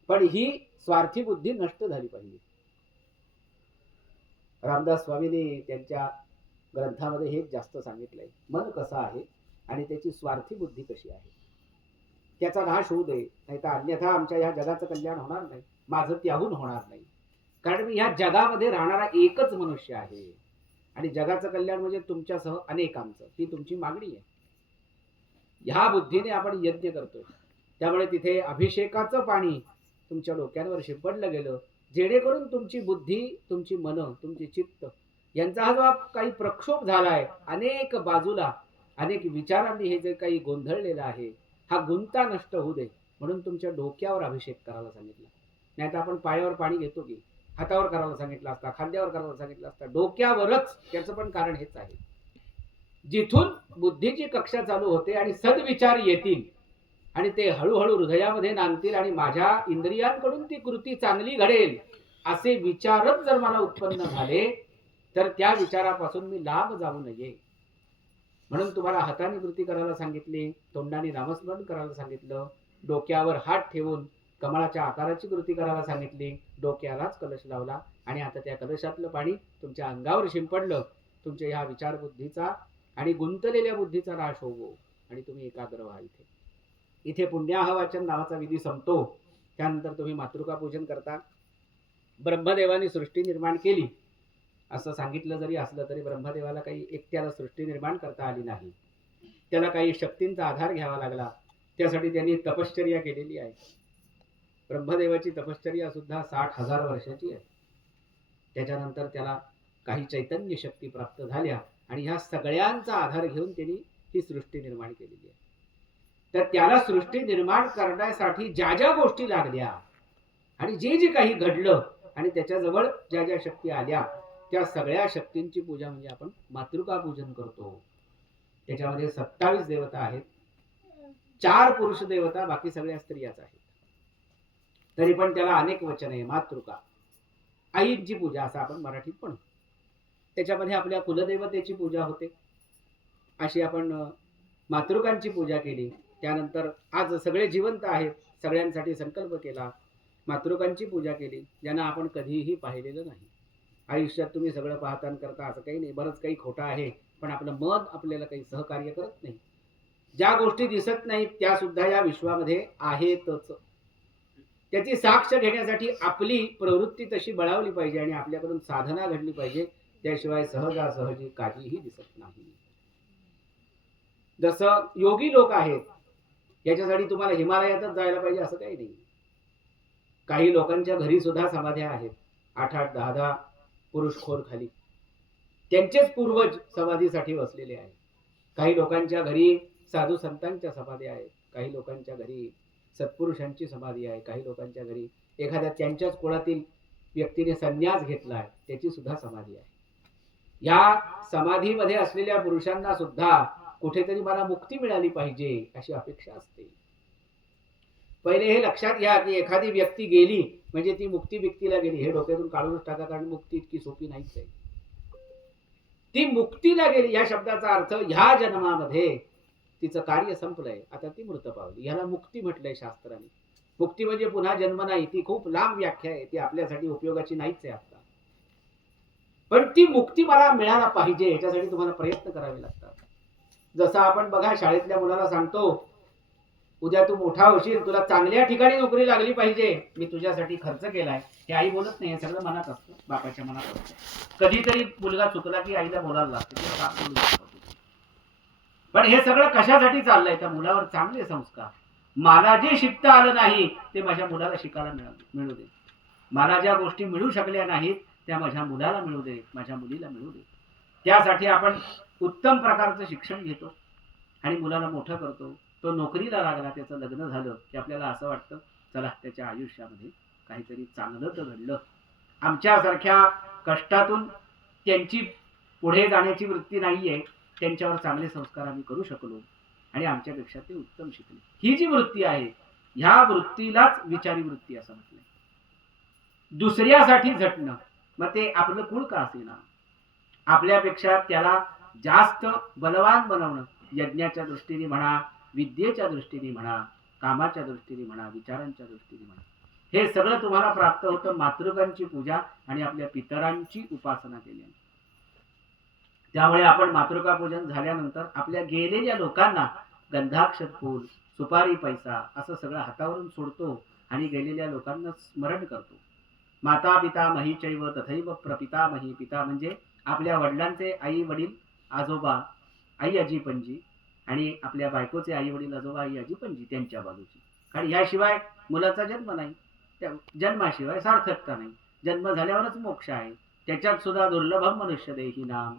पण ही स्वार्थी बुद्धी नष्ट झाली पाहिजे. रामदास स्वामींनी त्यांच्या ग्रंथामध्ये हेच जास्त सांगितलंय. मन कसं आहे आणि त्याची स्वार्थी बुद्धी कशी आहे, त्याचा नाश होऊ दे, नाही तर अन्यथा आमच्या ह्या जगाचं कल्याण होणार नाही, माझं त्याहून होणार नाही. कारण मी ह्या जगामध्ये राहणारा एकच मनुष्य आहे आणि जगाचं कल्याण म्हणजे तुमच्यासह अनेकांचं, ही तुमची मागणी आहे. ह्या बुद्धीने आपण यज्ञ करतोय. त्यामुळे तिथे अभिषेकाचं पाणी तुमच्या डोक्यांवर शिंपडलं गेलं, जेणेकरून तुमची बुद्धी, तुमची मन, तुमची चित्त यांचा हा जो काही प्रक्षोभ झालाय, अनेक बाजूला अनेक विचारांनी हे जे काही गोंधळलेलं आहे, हा गुंता नष्ट होऊ दे म्हणून तुमच्या डोक्यावर अभिषेक करायला सांगितलं. नाही तर आपण पायावर पाणी घेतो की, हातावर करायला सांगितलं असता, खांद्यावर करायला सांगितलं असता, डोक्यावरच. त्याचं पण कारण हेच आहे. जिथून बुद्धीची कक्षा चालू होते आणि सद्विचार येतील आणि ते हळूहळू हृदयामध्ये नांदतील आणि माझ्या इंद्रियांकडून ती कृती चांगली घडेल असे विचारच जर मला उत्पन्न झाले तर त्या विचारापासून मी लांब जाऊ नये. म्हणून तुम्हाला हाताने कृती करायला सांगितली, तोंडाने नामस्मरण करायला सांगितलं, डोक्यावर हात ठेवून कमळाच्या आकाराची कृती करायला सांगितली, डोक्यालाच कलश लावला आणि आता त्या कलशातलं पाणी तुमच्या अंगावर शिंपडलं. तुमच्या ह्या विचारबुद्धीचा आणि गुंतलेल्या बुद्धीचा नाश होवो आणि तुम्ही एकाग्र व्हा. इथे पुण्याहवाचन नावाचा विधी संपतो. त्यानंतर तुम्ही मातृका पूजन करता. ब्रह्मदेवाने सृष्टी निर्माण केली असं सांगितलं जरी असलं तरी ब्रह्मदेवाला काही एकट्याला सृष्टी निर्माण करता आली नाही. त्याला काही शक्तींचा आधार घ्यावा लागला. त्यासाठी त्यांनी तपश्चर्या केलेली आहे. ब्रह्मदेवाची तपश्चर्या सुद्धा 60,000 वर्षाची आहे. त्याच्यानंतर त्याला काही चैतन्य शक्ती प्राप्त झाल्या आणि ह्या सगळ्यांचा आधार घेऊन त्यांनी ही सृष्टी निर्माण केलेली आहे. तर त्याला सृष्टी निर्माण करण्यासाठी ज्या ज्या गोष्टी लागल्या आणि जे जे काही घडलं आणि त्याच्याजवळ ज्या ज्या शक्ती आल्या त्या सगळ्या शक्तींची पूजा म्हणजे आपण मातृका पूजन करतो. त्याच्यामध्ये 27 देवता आहेत, 4 पुरुष देवता, बाकी सगळ्या स्त्रियाच आहेत. तरी पण त्याला अनेक वचन आहे. मातृका, आईची पूजा असं आपण मराठीत म्हणतो. त्याच्यामध्ये आपल्या कुलदेवतेची पूजा होते. अशी आपण मातृकांची पूजा केली. त्यानंतर आज सगळे जिवंत आहेत, सगळ्यांसाठी संकल्प केला, मातृकांची पूजा केली, ज्यांना आपण कधीही पाहिलेलं नाही. आयुष्यात तुम्ही सगळं पाहतान करता असं काही नाही. बरंच काही खोटं आहे, पण आपलं मन आपल्याला काही सहकार्य करत नाही. ज्या गोष्टी दिसत नाहीत त्या सुद्धा या विश्वामध्ये आहेतच. त्याची साक्ष घेण्यासाठी आपली प्रवृत्ती तशी बळावली पाहिजे आणि आपल्याकडून साधना घडली पाहिजे. त्याशिवाय सहजासहजी काहीही दिसत नाही. जसं योगी लोक आहेत, याच्यासाठी तुम्हाला हिमालयातच जायला पाहिजे असं काही नाही. काही लोकांच्या घरी सुद्धा समाध्या आहेत, 8-8, 10-10 पुरुषखोर खाली. त्यांचेच पूर्वज समाधीसाठी बसलेले आहेत. काही लोकांच्या घरी साधू संतांच्या समाध्या आहेत, काही लोकांच्या घरी सत्पुरुषांची समाधी आहे, काही लोकांच्या घरी एखाद्या त्यांच्याच कुळातील व्यक्तीने संन्यास घेतला आहे त्याची सुद्धा समाधी आहे. या समाधीमध्ये असलेल्या पुरुषांना सुद्धा कुठेतरी मला मुक्ती मिळाली पाहिजे अशी अपेक्षा असते. पहिले हे लक्षात घ्या की एखादी व्यक्ती गेली म्हणजे ती मुक्ती व्यक्तीला गेली हे डोक्यातून काढूनच टाका, कारण मुक्ती इतकी सोपी नाहीच आहे. ती मुक्तीला गेली या शब्दाचा अर्थ ह्या जन्मामध्ये तिचं कार्य संपलंय, आता ती मृत पावली, ह्याला मुक्ती म्हटलंय शास्त्राने. मुक्ती म्हणजे पुन्हा जन्म नाही, ती खूप लांब व्याख्या आहे, ती आपल्यासाठी उपयोगाची नाहीच आहे आता. पण ती मुक्ती मला मिळायला पाहिजे याच्यासाठी तुम्हाला प्रयत्न करावे लागतात. जसं आपण बघा शाळेतल्या मुलाला सांगतो, उद्या तू मोठा होशील, तुला चांगल्या ठिकाणी नोकरी लागली पाहिजे, मी तुझ्यासाठी खर्च केलाय. हे आई बोलत नाही, हे सगळं मनात असतं, बापाच्या मनात असतं. कधीतरी मुलगा चुकला की आईला बोलायला लागतं, पण हे सगळं कशासाठी चाललंय? त्या मुलावर चांगले संस्कार. मला जे शिकता आलं नाही ते माझ्या मुलाला शिकायला मिळू दे. मला ज्या गोष्टी मिळू शकल्या नाहीत त्या माझ्या मुलाला मिळू दे, माझ्या मुलीला मिळू दे. त्यासाठी आपण उत्तम प्रकारचं शिक्षण घेतो आणि मुलाला मोठं करतो. तो नोकरीला लागला, त्याचं लग्न झालं की आपल्याला असं वाटतं चला त्याच्या आयुष्यामध्ये काहीतरी चांगलं तर घडलं. आमच्यासारख्या कष्टातून त्यांची पुढे जाण्याची वृत्ती नाहीये, त्यांच्यावर चांगले संस्कार आम्ही करू शकलो आणि आमच्यापेक्षा ते उत्तम शिकले. ही जी वृत्ती आहे ह्या वृत्तीलाच विचारी वृत्ती असं म्हटलंय. दुसऱ्यासाठी झटणं, मग ते आपलं कुळ का असेना, आपल्यापेक्षा त्याला जास्त बलवान बनवणं, यज्ञाच्या दृष्टीने म्हणा, विद्येच्या दृष्टीने म्हणा, कामाच्या दृष्टीने म्हणा, विचारांच्या दृष्टीने म्हणा, हे सगळं तुम्हाला प्राप्त होतं मातृकांची पूजा आणि आपल्या पितरांची उपासना केल्याने. त्यामुळे आपण मातृका पूजन झाल्यानंतर आपल्या गेलेल्या लोकांना गंधाक्षर फूल, सुपारी, पैसा असं सगळं हातावरून सोडतो आणि गेलेल्या लोकांना स्मरण करतो. माता पिता मही चैव तथैव प्रपितामही. पिता म्हणजे आपल्या वडिलांचे आई वडील आजोबा, आई आजी पणजी, आणि आपल्या बायकोचे आई वडील आजोबा, आई आजी पणजी त्यांच्या बाजूची. कारण याशिवाय मुलाचा जन्म नाही, त्या जन्माशिवाय सार्थकता नाही. जन्म झाल्यावरच मोक्ष आहे. त्याच्यात सुद्धा दुर्लभम मनुष्य देही नाम,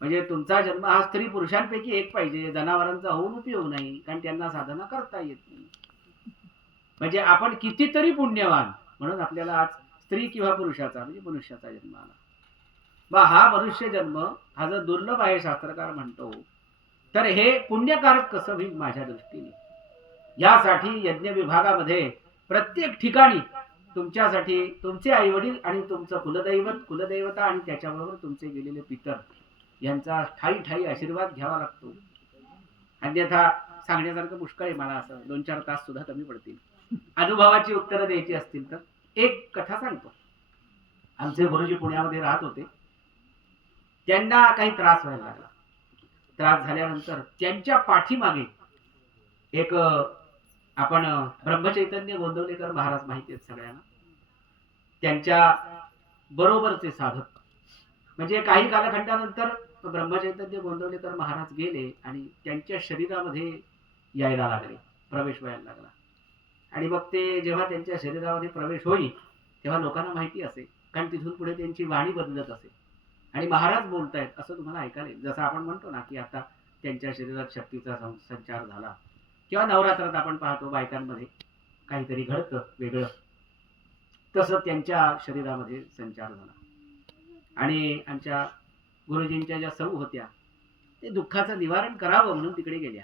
म्हणजे तुमचा जन्म हा स्त्री पुरुषांपैकी एक पाहिजे, जनावरांचा होऊन उपयोग नाही, कारण त्यांना साधना करता येत नाही. म्हणजे आपण कितीतरी पुण्यवान, म्हणून आपल्याला आज स्त्री किंवा पुरुषाचा म्हणजे मनुष्याचा जन्म आला. बा हा मनुष्य जन्म हा जर दुर्लभ आहे शास्त्रकार म्हणतो, तर हे पुण्यकारक कसं होईल माझ्या दृष्टीने. यासाठी यज्ञ विभागामध्ये प्रत्येक ठिकाणी तुमच्यासाठी तुमचे आई वडील आणि तुमचं कुलदैवता आणि त्याच्याबरोबर तुमचे गेलेले पितर यांचा ठाई ठाई आशीर्वाद घ्यावा लागतो. अन्यथा सांगण्यासारखं पुष्कळ आहे मला, असं 2-4 तास सुद्धा कमी पडतील अनुभवाची उत्तरं द्यायची असतील तर. एक कथा सांगतो. आमचे गुरुजी पुण्यामध्ये राहत होते. त्यांना काही त्रास व्हायला लागला. त्रास झाल्यानंतर त्यांच्या पाठीमागे एक आपण ब्रह्मचैतन्य गोंदवलेकर महाराज माहिती आहेत सगळ्यांना, त्यांच्या बरोबरचे साधक म्हणजे काही कालखंडानंतर ब्रह्मचैतन्य गोंदवलेकर महाराज गेले आणि त्यांच्या शरीरामध्ये यायला लागले, प्रवेश व्हायला लागला. आणि मग ते जेव्हा त्यांच्या शरीरामध्ये प्रवेश होईल तेव्हा लोकांना माहिती असेल, कारण तिथून पुढे त्यांची वाणी बदलत असेल आणि महाराज बोलतायत असं तुम्हाला ऐकायला येईल. जसं आपण म्हणतो ना की आता त्यांच्या शरीरात शक्तीचा संचार झाला, किंवा नवरात्रात आपण पाहतो बायकांमध्ये काहीतरी घडतं वेगळं, तसं त्यांच्या शरीरामध्ये संचार झाला. आणि आमच्या गुरुजींच्या ज्या सौ होत्या ते दुःखाचं निवारण करावं म्हणून तिकडे गेल्या.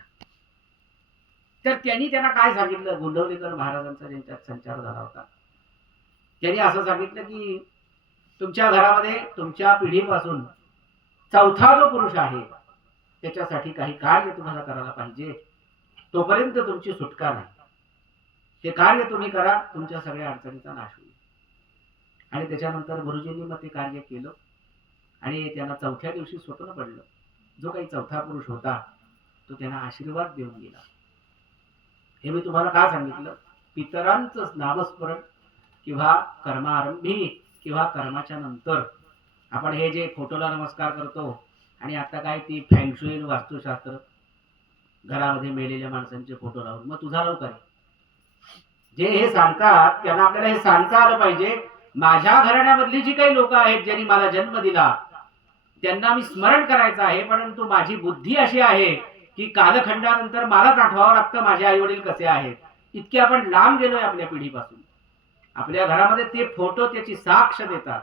तर त्यांना काय सांगितलं, गोंदवलेकर महाराजांचा ज्यांच्यात संचार झाला होता त्यांनी असं सांगितलं की तुमच्या घरामध्ये तुमच्या पिढीपासून चौथा जो पुरुष आहे त्याच्यासाठी काही कार्य तुम्हाला करायला पाहिजे, तोपर्यंत तुमची सुटका नाही. ते कार्य तुम्ही करा, तुमच्या सगळ्या अडचणीचा नाश होईल. आणि त्याच्यानंतर गुरुजींनी मग ते कार्य केलं आणि त्यांना चौथ्या दिवशी स्वप्न पडलं. जो काही चौथा पुरुष होता तो त्यांना आशीर्वाद देऊन गेला. हे मी तुम्हाला का सांगितलं, पितरांचं नामस्मरण किंवा कर्मारंभी किंवा कर्माच्या नंतर आपण हे जे फोटोला नमस्कार करतो, आणि आता काय ती फॅंगशुई वास्तुशास्त्र घरामध्ये मेलेल्या माणसांचे फोटो लावून, मग तुझा लवकर जे हे सांगतात त्यांना आपल्याला हे सांगता आलं पाहिजे, माझ्या घराण्यामधली जी काही लोक आहेत ज्यांनी मला जन्म दिला त्यांना मी स्मरण करायचं आहे, परंतु माझी बुद्धी अशी आहे की कालखंडानंतर मलाच आठवावं लागतं माझे आई वडील कसे आहेत. इतके आपण लांब गेलोय आपल्या पिढीपासून. आपल्या घरामध्ये ते फोटो त्याची साक्ष देतात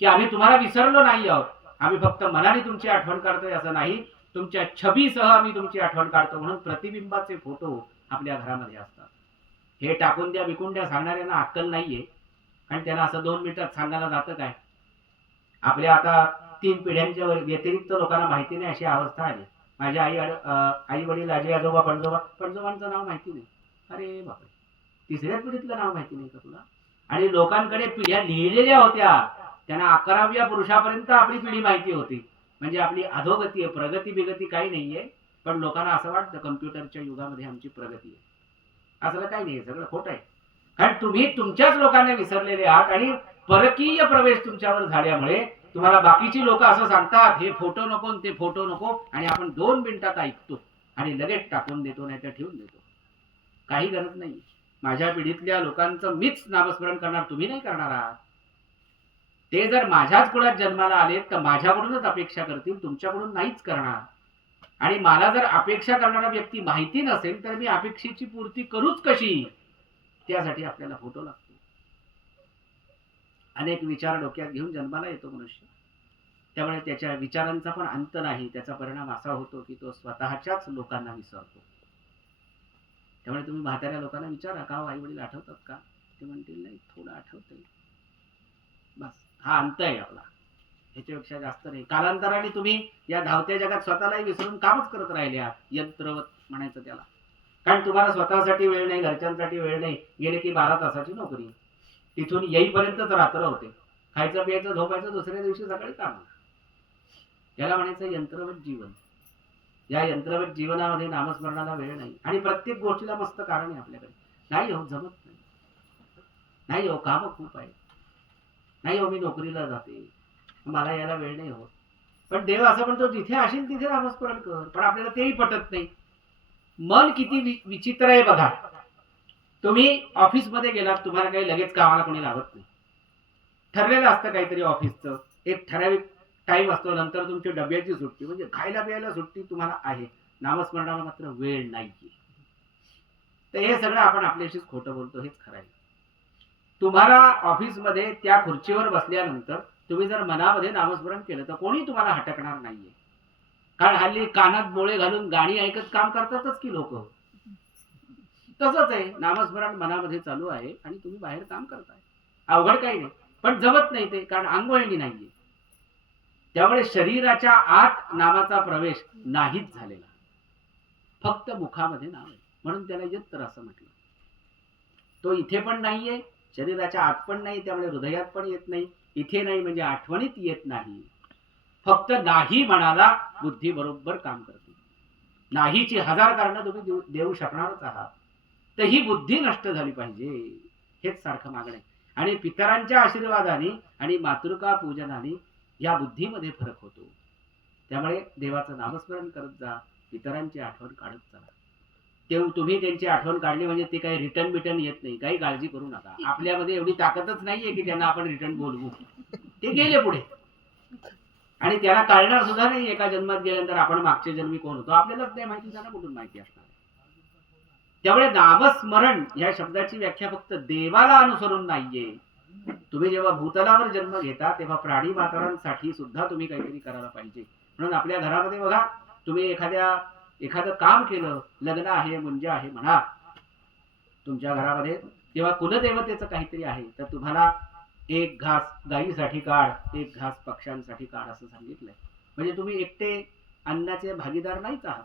की आम्ही तुम्हाला विसरलो नाही आहोत, आम्ही फक्त मनाने तुमची आठवण काढतोय असं नाही, तुमच्या छबीसह आम्ही तुमची आठवण काढतो. म्हणून प्रतिबिंबाचे फोटो आपल्या घरामध्ये असतात. हे टाकून द्या विकून द्या सांगणाऱ्यांना अक्कल नाहीये, आणि त्यांना असं 2 मिनिटात सांगायला जातं काय. आपल्या आता 3 पिढ्यांच्या व्यतिरिक्त लोकांना माहिती नाही अशी अवस्था आली. माझ्या आई वडील आजी आजोबा पणजोबांचं नाव माहिती नाही. अरे बापरे, 3ऱ्या पिढीतलं नाव माहिती नाही का तुला. आणि लोकांकडे पिढ्या लिहिलेल्या होत्या, त्यांना 11व्या पुरुषापर्यंत आपली पिढी माहिती होती. म्हणजे आपली अधोगती आहे, प्रगती बिगती काही नाहीये. पण लोकांना असं वाटतं कम्प्युटरच्या युगामध्ये आमची प्रगती आहे. असं काही नाही, सगळं खोटं आहे. कारण तुम्ही तुमच्याच लोकांना विसरलेले आहात आणि परकीय प्रवेश तुमच्यावर झाल्यामुळे तुम्हाला बाकीची लोक असं सांगतात हे फोटो नको ते फोटो नको, आणि आपण 2 मिनिटात ऐकतो आणि लगेच टाकून देतो, नाही तर ठेवून देतो. काही गरज नाही. माझ्या पिढीतल्या लोकांचं मीच नामस्मरण करणार, तुम्ही नाही करणार आहात. ते जर माझ्याच कुळात जन्माला आले तर माझ्याकडूनच अपेक्षा करतील, तुमच्याकडून नाहीच करणार. आणि मला जर अपेक्षा करणारा व्यक्ती माहिती नसेल तर मी अपेक्षेची पूर्ती करूच कशी, त्यासाठी आपल्याला फोटो लागतो. अनेक विचार डोक्यात घेऊन जन्माला येतो मनुष्य, त्यामुळे त्याच्या विचारांचा पण अंत नाही. त्याचा परिणाम असा होतो की तो स्वतःच्याच लोकांना विसरतो. त्यामुळे तुम्ही म्हाताऱ्या लोकांना विचारा का आई वडील आठवतात का, ते म्हणतील नाही थोडं आठवतंय, बस हा अंत आहे आपला, ह्याच्यापेक्षा जास्त नाही. कालांतराने तुम्ही या धावत्या जगात स्वतःलाही विसरून कामच करत राहिले, यंत्रवत म्हणायचं त्याला. कारण तुम्हाला स्वतःसाठी वेळ नाही, घरच्यांसाठी वेळ नाही. गेले की 12 तासाची नोकरी, तिथून येईपर्यंतच रात्र होते, खायचं प्यायचं झोपायचं, दुसऱ्या दिवशी सकाळी काम. याला म्हणायचं यंत्रवत जीवन. या यंत्रवत जीवनामध्ये नामस्मरणाला वेळ नाही. आणि प्रत्येक गोष्टीला मस्त कारण आहे आपल्याकडे. नाही हो जमत नाही, नाही हो काम खूप आहे, नाही हो मी नोकरीला जाते, मला यायला वेळ नाही होत. पण देव असं म्हणतो जिथे असेल तिथे नामस्मरण कर. पण आपल्याला तेही पटत नाही. मन किती विचित्र आहे बघा. तुम्ही ऑफिसमध्ये गेलात, तुम्हाला काही लगेच कामाला कोणी लागत नाही. ठरलेलं असतं काहीतरी ऑफिसचं, एक ठराविक टाइम असतो, नंतर तुमची डब्याची सुट्टी, म्हणजे खायला प्यायला सुट्टी तुम्हाला आहे, नामस्मरणाला मात्र वेळ नाहीये. तर हे सगळं आपण आपल्याशीच खोटं बोलतो, हेच खरं आहे. तुम्हाला ऑफिसमध्ये त्या खुर्चीवर बसल्यानंतर तुम्ही जर मनामध्ये नामस्मरण केलं तर कोणी तुम्हाला हटकणार नाहीये. कारण हल्ली कानात बोळे घालून गाणी ऐकत काम करतातच की लोक. तसंच आहे, नामस्मरण मनामध्ये चालू आहे आणि तुम्ही बाहेर काम करताय, अवघड काही नाही. पण जमत नाही ते, कारण अंगवळणी नाहीये. त्यामुळे शरीराच्या आत नामाचा प्रवेश नाहीच झालेला, फक्त मुखामध्ये नाव आहे, म्हणून त्याला यंत्र असं म्हटलं. तो इथे पण नाहीये, शरीराच्या आत पण नाही, त्यामुळे हृदयात पण येत नाही. इथे नाही म्हणजे आठवणीत येत नाही. फक्त नाही म्हणाला बुद्धी बरोबर काम करते. नाहीची 1000 कारणं तुम्ही देऊ शकणारच आहात, तर ही बुद्धी नष्ट झाली पाहिजे, हेच सारखं मागणं आहे. आणि पितरांच्या आशीर्वादाने आणि मातृका पूजनाने या बुद्धीमध्ये फरक होतो. त्यामुळे देवाचं नामस्मरण करत जा, पितरांची आठवण काढत चला. तुम्ही त्यांची आठवण काढली म्हणजे ते काही रिटर्न बिटर्न येत नाही, काही काळजी करू नका. आपल्यामध्ये एवढी ताकदच नाहीये की त्यांना आपण रिटर्न बोलवू. ते गेले पुढे आणि त्याला कळणार सुद्धा नाही एका जन्मात गेल्यानंतर आपण मागच्या जन्मी कोण होतो, आपल्यालाच नाही माहिती, त्यांना कुठून माहिती असणार. त्यामुळे नामस्मरण या शब्दाची व्याख्या फक्त देवाला अनुसरून नाहीये. तुम्ही जेव्हा भूतलावर जन्म घेता तेव्हा प्राणी मातरांसाठी सुद्धा तुम्ही काहीतरी करायला पाहिजे. म्हणून आपल्या घरामध्ये बघा, तुम्ही एखादं काम केलं, लग्न आहे, मुंज आहे म्हणा, तुमच्या घरामध्ये तेव्हा कुलदेवतेचं काहीतरी आहे, तर तुम्हाला 1 घास गायीसाठी काढ, 1 घास पक्ष्यांसाठी काढ असं सांगितलंय. म्हणजे तुम्ही एकटे अन्नाचे भागीदार नाहीच आहात,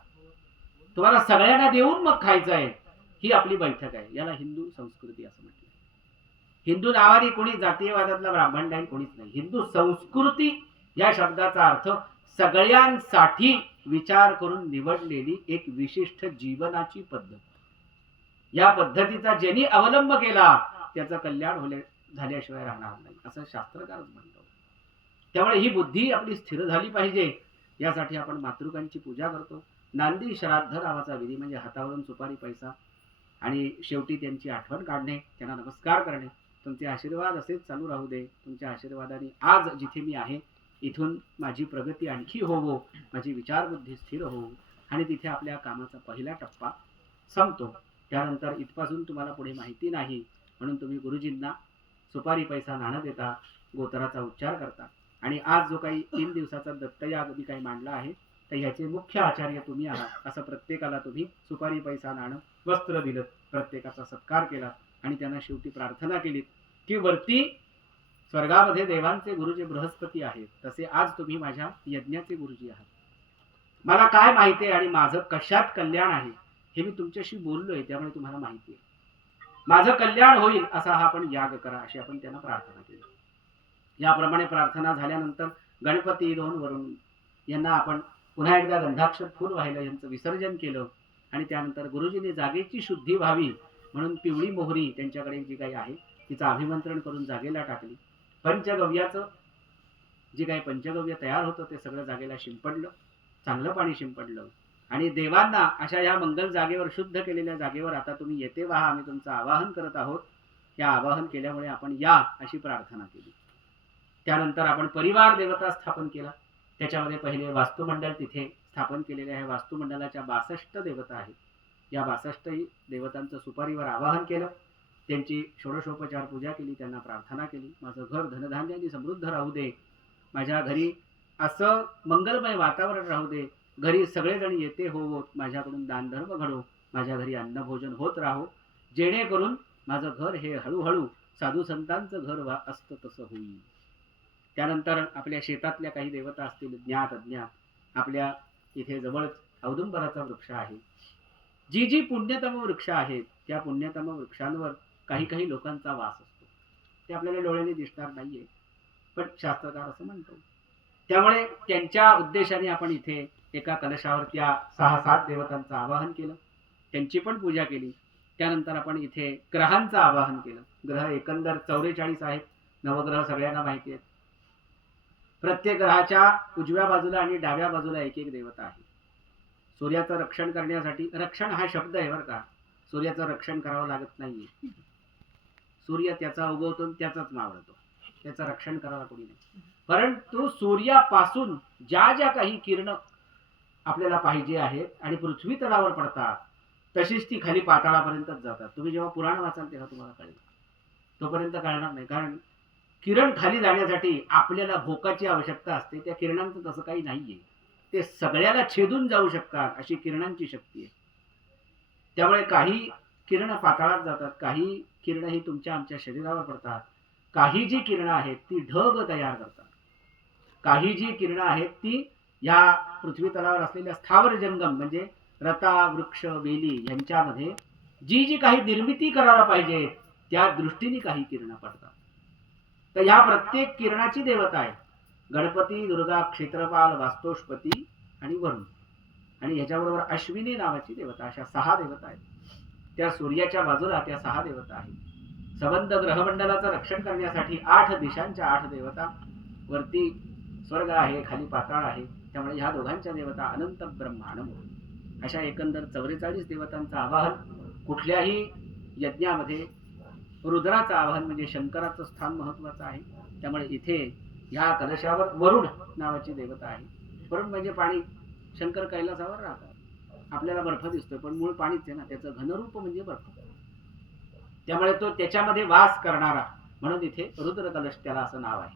तुम्हाला सगळ्यांना देऊन मग खायचं आहे. ही आपली बैठक आहे, याला हिंदू संस्कृती असं म्हटलं. हिंदू नावाने कोणी जातीयवादातला ब्राह्मण नाही, कोणीच नाही. हिंदू संस्कृती या शब्दाचा अर्थ सगळ्यांसाठी विचार करून निवडलेली एक विशिष्ट जीवनाची पद्धत. या पद्धतीचा ज्यांनी अवलंब केला त्याचं कल्याण झाल्याशिवाय राहणार नाही, असं शास्त्रकार म्हणतो. त्यामुळे ही बुद्धी आपली स्थिर झाली पाहिजे, यासाठी आपण मातृकांची पूजा करतो. नांदी श्राद्ध नावाचा विधी म्हणजे हातावरून सुपारी पैसा आणि शेवटी त्यांची आठवण काढणे, त्यांना नमस्कार करणे. तुमचे आशीर्वाद असेच चालू राहू दे, तुमच्या आशीर्वादाने आज जिथे मी आहे इथून माझी प्रगती आणखी होवो, माझी विचारबुद्धी स्थिर होवो, आणि तिथे आपल्या कामाचा पहिला टप्पा संपतो. त्यानंतर इथपासून तुम्हाला पुढे माहिती नाही, म्हणून तुम्ही गुरुजींना सुपारी पैसा नाणं देता, गोत्राचा उच्चार करता. आणि आज जो काही 3 दिवसाचा दत्तयाग मी काही मांडला आहे, तर ह्याचे मुख्य आचार्य तुम्ही आहात. असं प्रत्येकाला तुम्ही सुपारी पैसा नाणं वस्त्र दिलं, प्रत्येकाचा सत्कार केला आणि त्यांना शेवटी प्रार्थना केलीत की वरती स्वर्गामध्ये देवांचे गुरु जे बृहस्पती आहेत, तसे आज तुम्ही माझ्या यज्ञाचे गुरुजी आहात. मला काय माहिती आहे आणि माझं कशात कल्याण आहे हे मी तुमच्याशी बोललोय, त्यामुळे तुम्हाला माहिती आहे. माझं कल्याण होईल असा हा आपण याग करा, अशी आपण त्यांना प्रार्थना केली. याप्रमाणे प्रार्थना झाल्यानंतर गणपती 2 वरून यांना आपण पुन्हा एकदा गंधाक्षर फूल वाहिलं, यांचं विसर्जन केलं. आणि त्यानंतर गुरुजींनी जागेची शुद्धी व्हावी म्हणून पिवळी मोहरी त्यांच्याकडे जी काही आहे तिचं अभिमंत्रण करून जागेला टाकली. पंचगव्याचं जे काही पंचगव्य तयार होतं ते सगळं जागेला शिंपडलं, चांगलं पाणी शिंपडलं. आणि देवांना अशा ह्या मंगल जागेवर, शुद्ध केलेल्या जागेवर आता तुम्ही येते व्हा, आम्ही तुमचं आवाहन करत आहोत. या आवाहन केल्यामुळे आपण या अशी प्रार्थना केली. त्यानंतर आपण परिवार देवता स्थापन केला. त्याच्यामध्ये पहिले वास्तुमंडळ तिथे स्थापन केलेले आहे. वास्तुमंडळाच्या 62 देवता आहेत. या 62 देवतांचं सुपारीवर आवाहन केलं, त्यांची षोडशोपचार पूजा केली, त्यांना प्रार्थना केली. माझं घर धनधान्याने समृद्ध राहू दे, माझ्या घरी असं मंगलमय वातावरण राहू दे, घरी सगळेजण येते होवो, माझ्याकडून दानधर्म घडो, माझ्या घरी अन्नभोजन होत राहो, जेणेकरून माझं घर हे हळूहळू साधू संतांचं घर असतं तसं होईल. त्यानंतर आपल्या शेतातल्या काही देवता असतील, ज्ञात अज्ञात, आपल्या इथे जवळच औदुंबराचा वृक्ष आहे. जी जी पुण्यतम वृक्ष आहेत त्या पुण्यतम वृक्षांवर काही काही लोकांचा वास असतो. ते आपल्याला डोळ्याने दिसणार नाहीये, पण शास्त्रकार असं म्हणतो. त्यामुळे त्यांच्या उद्देशाने आपण इथे एका कलशावर त्या 6-7 देवतांचं आवाहन केलं, त्यांची पण पूजा केली. त्यानंतर आपण इथे ग्रहांचं आवाहन केलं. ग्रह एकंदर 44 आहेत. नवग्रह सगळ्यांना माहिती आहेत. प्रत्येक ग्रहाच्या उजव्या बाजूला आणि डाव्या बाजूला एक एक देवता आहे. सूर्याचं रक्षण करण्यासाठी, रक्षण हा शब्द आहे बरं का, सूर्याचं रक्षण करावं लागत नाहीये. सूर्य त्याचा उगवतो त्याचाच मावळतो, त्याचं रक्षण करावं कोणी नाही. परंतु सूर्यापासून ज्या ज्या काही किरण आपल्याला पाहिजे आहेत आणि पृथ्वी तलावर पडतात तशीच ती खाली पाताळापर्यंतच जातात. तुम्ही जेव्हा पुराण वाचाल तेव्हा तुम्हाला कळेल, तोपर्यंत कळणार नाही. कारण किरण खाली जाण्यासाठी आपल्याला भोकाची आवश्यकता असते, त्या किरणांचं तसं काही नाहीये. ते सगळ्याला छेदून जाऊ शकतात अशी किरणांची शक्ती आहे. त्यामुळे काही किरण पाताळात जातात, काही किरण ही तुमच्या आमच्या शरीरावर पडतात, काही जी किरणं आहेत ती ढग तयार करतात, काही जी किरणं आहेत ती या पृथ्वी तलावर असलेल्या स्थावर जंगम म्हणजे रता वृक्ष वेली यांच्यामध्ये जी जी काही निर्मिती करायला पाहिजे त्या दृष्टीने काही किरणं पडतात. तर ह्या प्रत्येक किरणाची देवता आहे. गणपती, दुर्गा, क्षेत्रपाल, वास्तोष्पती आणि वरुण, आणि ह्याच्याबरोबर अश्विनी नावाची देवता, अशा 6 देवता आहेत. त्या सूर्याच्या बाजूला त्या 6 देवता आहेत. संबंध ग्रहमंडलाचं रक्षण करण्यासाठी 8 दिशांच्या 8 देवता, वरती स्वर्ग आहे, खाली पाताळ आहे. त्यामुळे ह्या दोघांच्या देवता अनंत ब्रह्मांड, अशा एकंदर 44 देवतांचं आवाहन. कुठल्याही यज्ञामध्ये रुद्राचं आवाहन म्हणजे शंकराचं स्थान महत्वाचं आहे. त्यामुळे इथे ह्या कलशावर वरुण नावाची देवता आहे. वरुण म्हणजे पाणी. शंकर कैलासावर राहतात. आपल्याला बर्फ दिसतोय पण मूळ पाणीच आहे ना, त्याचं घनरूप म्हणजे बर्फ. त्यामुळे तो त्याच्यामध्ये वास करणारा, म्हणून इथे रुद्र कलश त्याला असं नाव आहे.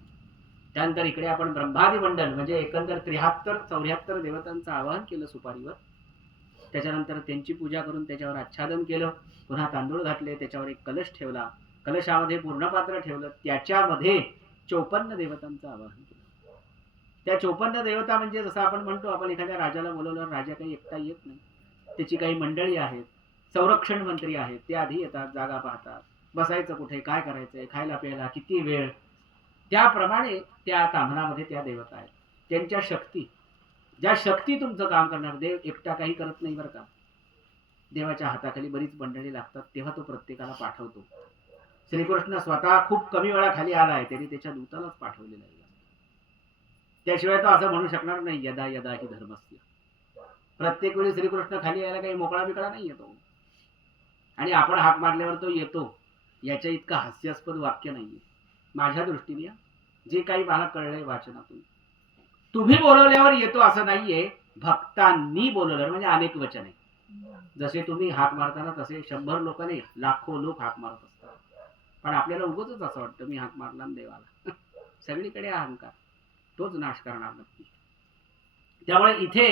त्यानंतर इकडे आपण ब्रह्मादी मंडल म्हणजे एकंदर 73-74 देवतांचं आवाहन केलं सुपारीवर. त्याच्यानंतर त्यांची पूजा करून त्याच्यावर आच्छादन केलं, पुन्हा तांदूळ घातले, त्याच्यावर एक कलश ठेवला, कलशामध्ये पूर्ण पात्र ठेवलं, त्याच्यामध्ये 54 देवतांचं आवाहन केलं. त्या 54 देवता म्हणजे जसं आपण म्हणतो, आपण एखाद्या राजाला बोलवल्यावर राजा काही एकटा येत नाही, त्याची काही मंडळी आहेत, संरक्षण मंत्री आहेत, ते आधी येतात, जागा पाहतात, बसायचं कुठे, काय करायचंय, खायला प्यायला किती वेळ, त्याप्रमाणे त्या ताम्हणामध्ये त्या देवता आहेत. त्यांच्या शक्ती, ज्या शक्ती तुमचं काम करणार, देव एकटा काही करत नाही बरं का. देवाच्या हाताखाली बरीच मंडळी लागतात, तेव्हा तो प्रत्येकाला पाठवतो. श्रीकृष्ण स्वतः खूप कमी वेळा खाली आला आहे, त्यांनी त्याच्या दूतालाच पाठवलेलं आहे. त्याशिवाय तो असं म्हणू शकणार नाही यदा यदा ही धर्मस्य. प्रत्येक वेळी श्रीकृष्ण खाली यायला काही मोकळा बिकळा नाही येतो, आणि आपण हाक मारल्यावर तो येतो, याच्या इतकं हास्यास्पद वाक्य नाहीये माझ्या दृष्टीने. जे काही मला कळलंय वाचनातून, तुम्ही बोलवल्यावर येतो असं नाहीये, भक्तांनी बोलवल्यावर, म्हणजे अनेक वचन आहे. जसे तुम्ही हाक मारताना तसे 100 लोक नाही, लाखो लोक हाक मारत असतात, पण आपल्याला उगाचच असं वाटतं मी हाक मारला देवाला. सगळीकडे अहंकार, तोच नाश करणार नक्की. त्यामुळे इथे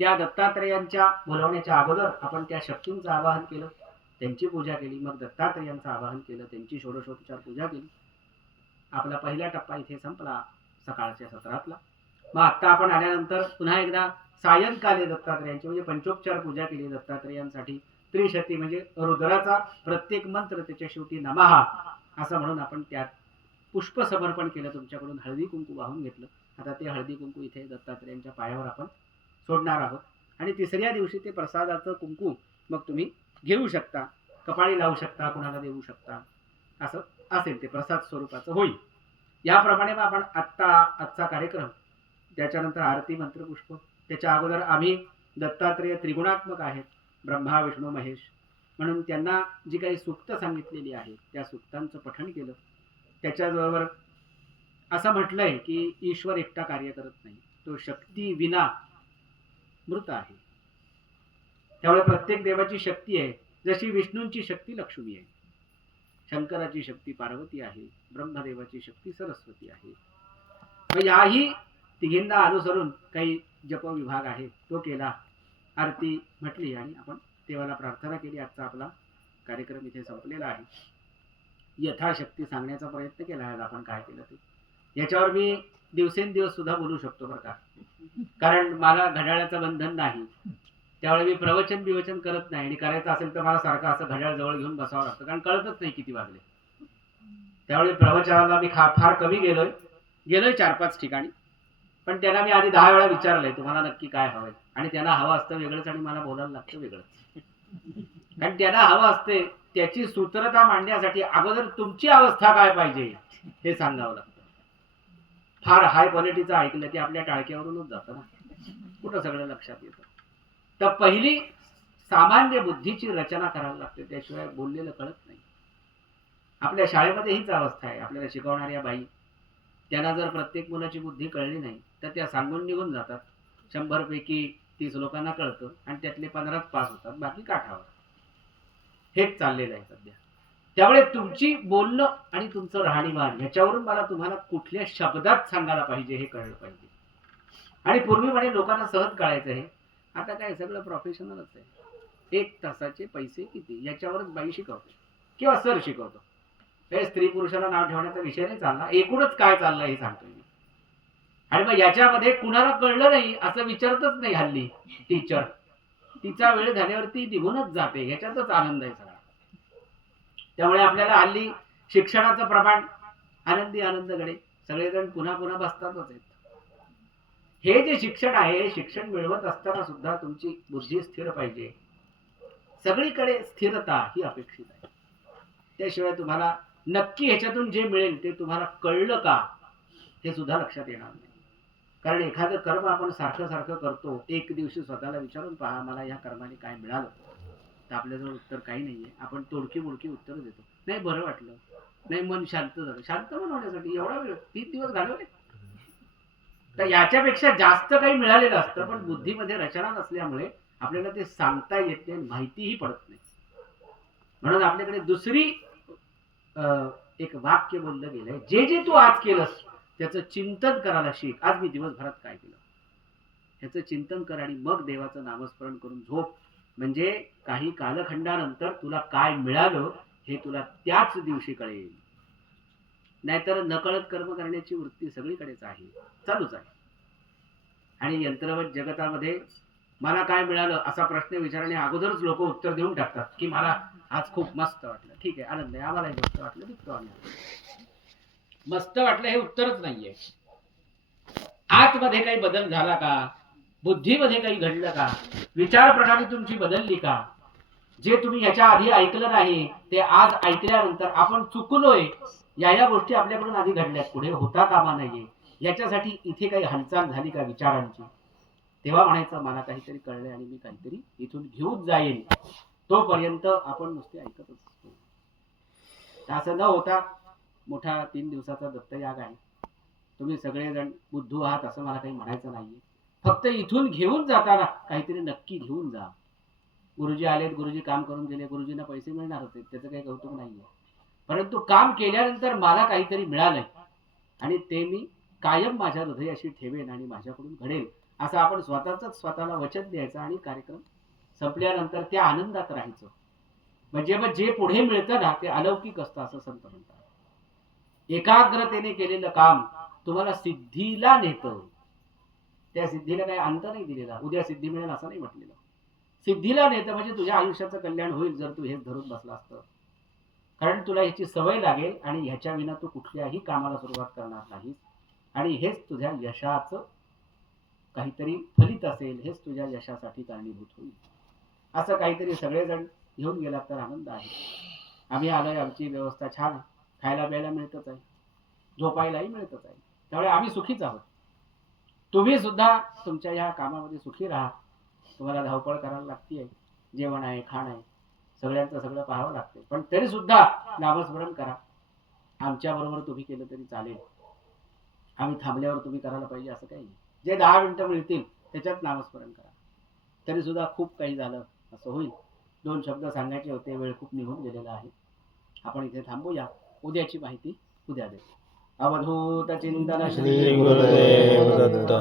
त्या दत्तात्रेयांच्या बोलवण्याच्या अगोदर आपण त्या शक्तींचं आवाहन केलं, त्यांची पूजा केली, मग दत्तात्रेयांचं आवाहन केलं, त्यांची षोडशोपचार पूजा केली. आपला पहिला टप्पा इथे संपला सकाळच्या सत्रातला. मग आता आपण आल्यानंतर पुन्हा एकदा सायंकाली दत्तात्रेयांची म्हणजे पंचोपचार पूजा केली दत्तात्रेयांसाठी. त्रिशती म्हणजे रुद्राचा प्रत्येक मंत्र त्याच्या शेवटी नमः असं म्हणून आपण त्यात पुष्प समर्पण केलं, तुमच्याकडून हळदी कुंकू वाहून घेतलं. आता ते हळदी कुंकू इथे दत्तात्रेयांच्या पायावर आपण सोडणार आहोत, आणि तिसऱ्या दिवशी ते प्रसादाचं कुंकू मग तुम्ही घेऊ शकता, कपाळी लावू शकता, कुणाला देऊ शकता, असं असेल ते प्रसाद स्वरूपाचं होईल. याप्रमाणे मग आपण आजचा कार्यक्रम, त्याच्यानंतर आरती, मंत्रपुष्प, त्याच्या अगोदर आम्ही दत्तात्रेय त्रिगुणात्मक आहेत, ब्रह्मा विष्णू महेश, म्हणून त्यांना जी काही सूक्त सांगितलेली आहेत त्या सूक्तांचं पठण केलं. त्याच्याबरोबर असं म्हटलंय की ईश्वर एकटा कार्य करत नाही, तो शक्ती विना मृत आहे. त्यामुळे प्रत्येक देवाची शक्ती आहे. जशी विष्णूंची शक्ती लक्ष्मी आहे, शंकराची शक्ती पार्वती आहे, ब्रह्मदेवाची शक्ती सरस्वती आहे. मग याही तिघींना अनुसरून काही जप विभाग आहे, तो केला, आरती म्हटली आणि आपण देवाला प्रार्थना केली. आजचा आपला कार्यक्रम इथे संपलेला आहे. यथाशक्ती सांगण्याचा प्रयत्न केला आहे आपण काय केलं ते. याच्यावर मी दिवसेंदिवस सुद्धा बोलू शकतो बरं का, कारण मला घड्याळाचं बंधन नाही. त्यावेळी मी प्रवचन बिवचन करत नाही, आणि करायचं असेल तर मला सारखं असं घड्याळ जवळ घेऊन बसावं लागतं, कारण कळतच नाही किती वाजले. त्यावेळी प्रवचनाला मी फार कमी गेलोय 4-5 ठिकाणी, पण त्यांना मी आधी 10 वेळा विचारलंय तुम्हाला नक्की काय हवंय, आणि त्यांना हवं असतं वेगळंच आणि मला बोलायला लागतं वेगळंच. कारण त्यांना हवं असते त्याची सूत्रता मांडण्यासाठी अगोदर तुमची अवस्था काय पाहिजे हे सांगावं लागतं. फार हाय क्वालिटीचं ऐकलं की आपल्या टाळक्यावरूनच जातं ना, कुठं सगळं लक्षात येतं. तर पहिली सामान्य बुद्धीची रचना करावी लागते, त्याशिवाय बोललेलं कळत नाही. आपल्या शाळेमध्ये हीच अवस्था आहे. आपल्याला शिकवणाऱ्या बाई, त्यांना जर प्रत्येक मुलाची बुद्धी कळली नाही तर त्या सांगून निघून जातात. 100 पैकी 30 लोकांना कळतं आणि त्यातले 15च पास होतात, बाकी काठावर. हेच चाललेलं आहे सध्या. त्यामुळे तुमची बोलणं आणि तुमचं राहणीमान ह्याच्यावरून मला तुम्हाला कुठल्या शब्दात सांगायला पाहिजे हे कळलं पाहिजे. आणि पूर्वी म्हणे लोकांना सहज कळायचं हे, आता काय सगळं प्रोफेशनलच आहे. 1 तासाचे पैसे किती याच्यावरच बाई शिकवते किंवा सर शिकवतो. हे स्त्री पुरुषाला नाव ठेवण्याचा विषय नाही चालला, एकूणच काय चाललंय हे सांगतोय मी. आणि मग याच्यामध्ये कुणाला कळलं नाही असं विचारतच नाही हल्ली टीचर. तिचा वेळ झाल्यावरती निघूनच जाते, ह्याच्यातच आनंद आहे सगळा. त्यामुळे आपल्याला हल्ली शिक्षणाचं प्रमाण आनंदी आनंदकडे सगळेजण पुन्हा पुन्हा बसतातच आहेत. हे जे शिक्षण आहे, हे शिक्षण मिळवत असताना सुद्धा तुमची बुद्धी स्थिर पाहिजे. सगळीकडे स्थिरता ही अपेक्षित आहे. त्याशिवाय तुम्हाला नक्की ह्याच्यातून जे मिळेल ते तुम्हाला कळलं का हे सुद्धा लक्षात येणार नाही. कारण एखादं कर्म आपण सारखं सारखं करतो, एक दिवशी स्वतःला विचारून पहा मला या कर्माने काय मिळालं, तर आपल्याजवळ उत्तर काही नाहीये. आपण तोडकी मोडकी उत्तर देतो. नाही बरं वाटलं, नाही मन शांत झालं. शांत मन होण्यासाठी एवढा वेळ 3 दिवस घालवले. तर याच्यापेक्षा जास्त काही मिळालेलं असतं, पण बुद्धीमध्ये रचना नसल्यामुळे आपल्याला ते सांगता येत नाही, माहितीही पडत नाही. म्हणून आपल्याकडे दुसरी एक वाक्य बोललं गेलंय, जे जे तू आज केलंस त्याचं चिंतन करायला शिक. आज मी दिवसभरात काय केलं ह्याचं चिंतन कर आणि मग देवाचं नामस्मरण करून झोप. म्हणजे काही कालखंडानंतर तुला काय मिळालं हे तुला त्याच दिवशी कळेल. नाहीतर नकळत कर्म करण्याची वृत्ती सगळीकडेच आहे, चालूच आहे. आणि यंत्रवत जगतामध्ये मला काय मिळालं असा प्रश्न विचारणे अगोदरच लोक उत्तर देऊन टाकतात की मला आज खूप मस्त वाटलं. ठीक आहे, आनंद आहे, आम्हालाही मस्त वाटलं, दुःख आनंद. मस्त वाटलं हे उत्तरच नाहीये. आतमध्ये काही बदल झाला का, बुद्धीमध्ये काही घडलं का, विचार प्रणाली तुमची बदलली का? जे तुम्ही ह्याच्या आधी ऐकलं नाही ते आज ऐकल्यानंतर आपण चुकलोय, या गोष्टी आपल्याकडून आधी घडल्यात, पुढे होता कामा नाहीये, याच्यासाठी इथे काही हालचाल झाली का विचारांची, तेव्हा म्हणायचं मला काहीतरी कळलंय आणि मी काहीतरी इथून घेऊन जाईन. तोपर्यंत आपण नुसते ऐकतच असतो. असं न होता मोठा 3 दिवसाचा दत्तयाग आहे. तुम्ही सगळेजण बुद्धू आहात असं मला काही म्हणायचं नाहीये. फक्त इथून घेऊन जाताना काहीतरी नक्की घेऊन जा. गुरुजी आलेत, गुरुजी काम करून गेले, गुरुजींना पैसे मिळणार होते, त्याचं काही कौतुक नाहीये. परंतु काम केल्यानंतर मला काहीतरी मिळालंय आणि ते मी कायम माझ्या हृदयाशी ठेवेन आणि माझ्याकडून घडेल असं आपण स्वतःला वचन द्यायचं आणि कार्यक्रम संपल्यानंतर त्या आनंदात राहायचं. म्हणजे मग जे पुढे मिळतं ना ते अलौकिक असतं असं संत म्हणतात. एकाग्रतेने केलेलं काम तुम्हाला सिद्धीला नेतं. त्या सिद्धीला काही अंत नाही दिलेला, उद्या सिद्धी मिळेल असं नाही म्हटलेलं. सिद्धीला नेतं म्हणजे तुझ्या आयुष्याचं कल्याण होईल जर तू हेच धरून बसला असतं. कारण तुला ह्याची सवय लागेल आणि ह्याच्या विना तू कुठल्याही कामाला सुरुवात करणार नाहीस. आणि हेच तुझ्या यशाचं काहीतरी फलित असेल, हेच तुझ्या यशासाठी कारणीभूत होईल. असं काहीतरी सगळेजण घेऊन गेलात तर आनंद आहे. आम्ही आलोय, आमची व्यवस्था छान आहे, खायला प्यायला मिळतच आहे, झोपायलाही मिळतच आहे, त्यामुळे आम्ही सुखीच आहोत. तुम्ही सुद्धा तुमच्या या कामामध्ये सुखी राहा. तुम्हाला धावपळ करायला लागतीये, जेवण आहे, खाण आहे, सगळ्यांचं सगळं पाहावं लागते, पण तरी सुद्धा नामस्मरण करा. आमच्या बरोबर तुम्ही केलं तरी चालेल, आम्ही थांबल्यावर तुम्ही करायला पाहिजे असं काही नाही. जे 10 मिनिटं मिळतील त्याच्यात नामस्मरण करा, तरी सुद्धा खूप काही झालं असं होईल. 2 शब्द सांगायचे होते, वेळ खूप निघून गेलेला आहे. आपण इथे थांबूया, उद्याची माहिती उद्या देतो. अवधूत चिंतन श्री गुरुदेव दत्त.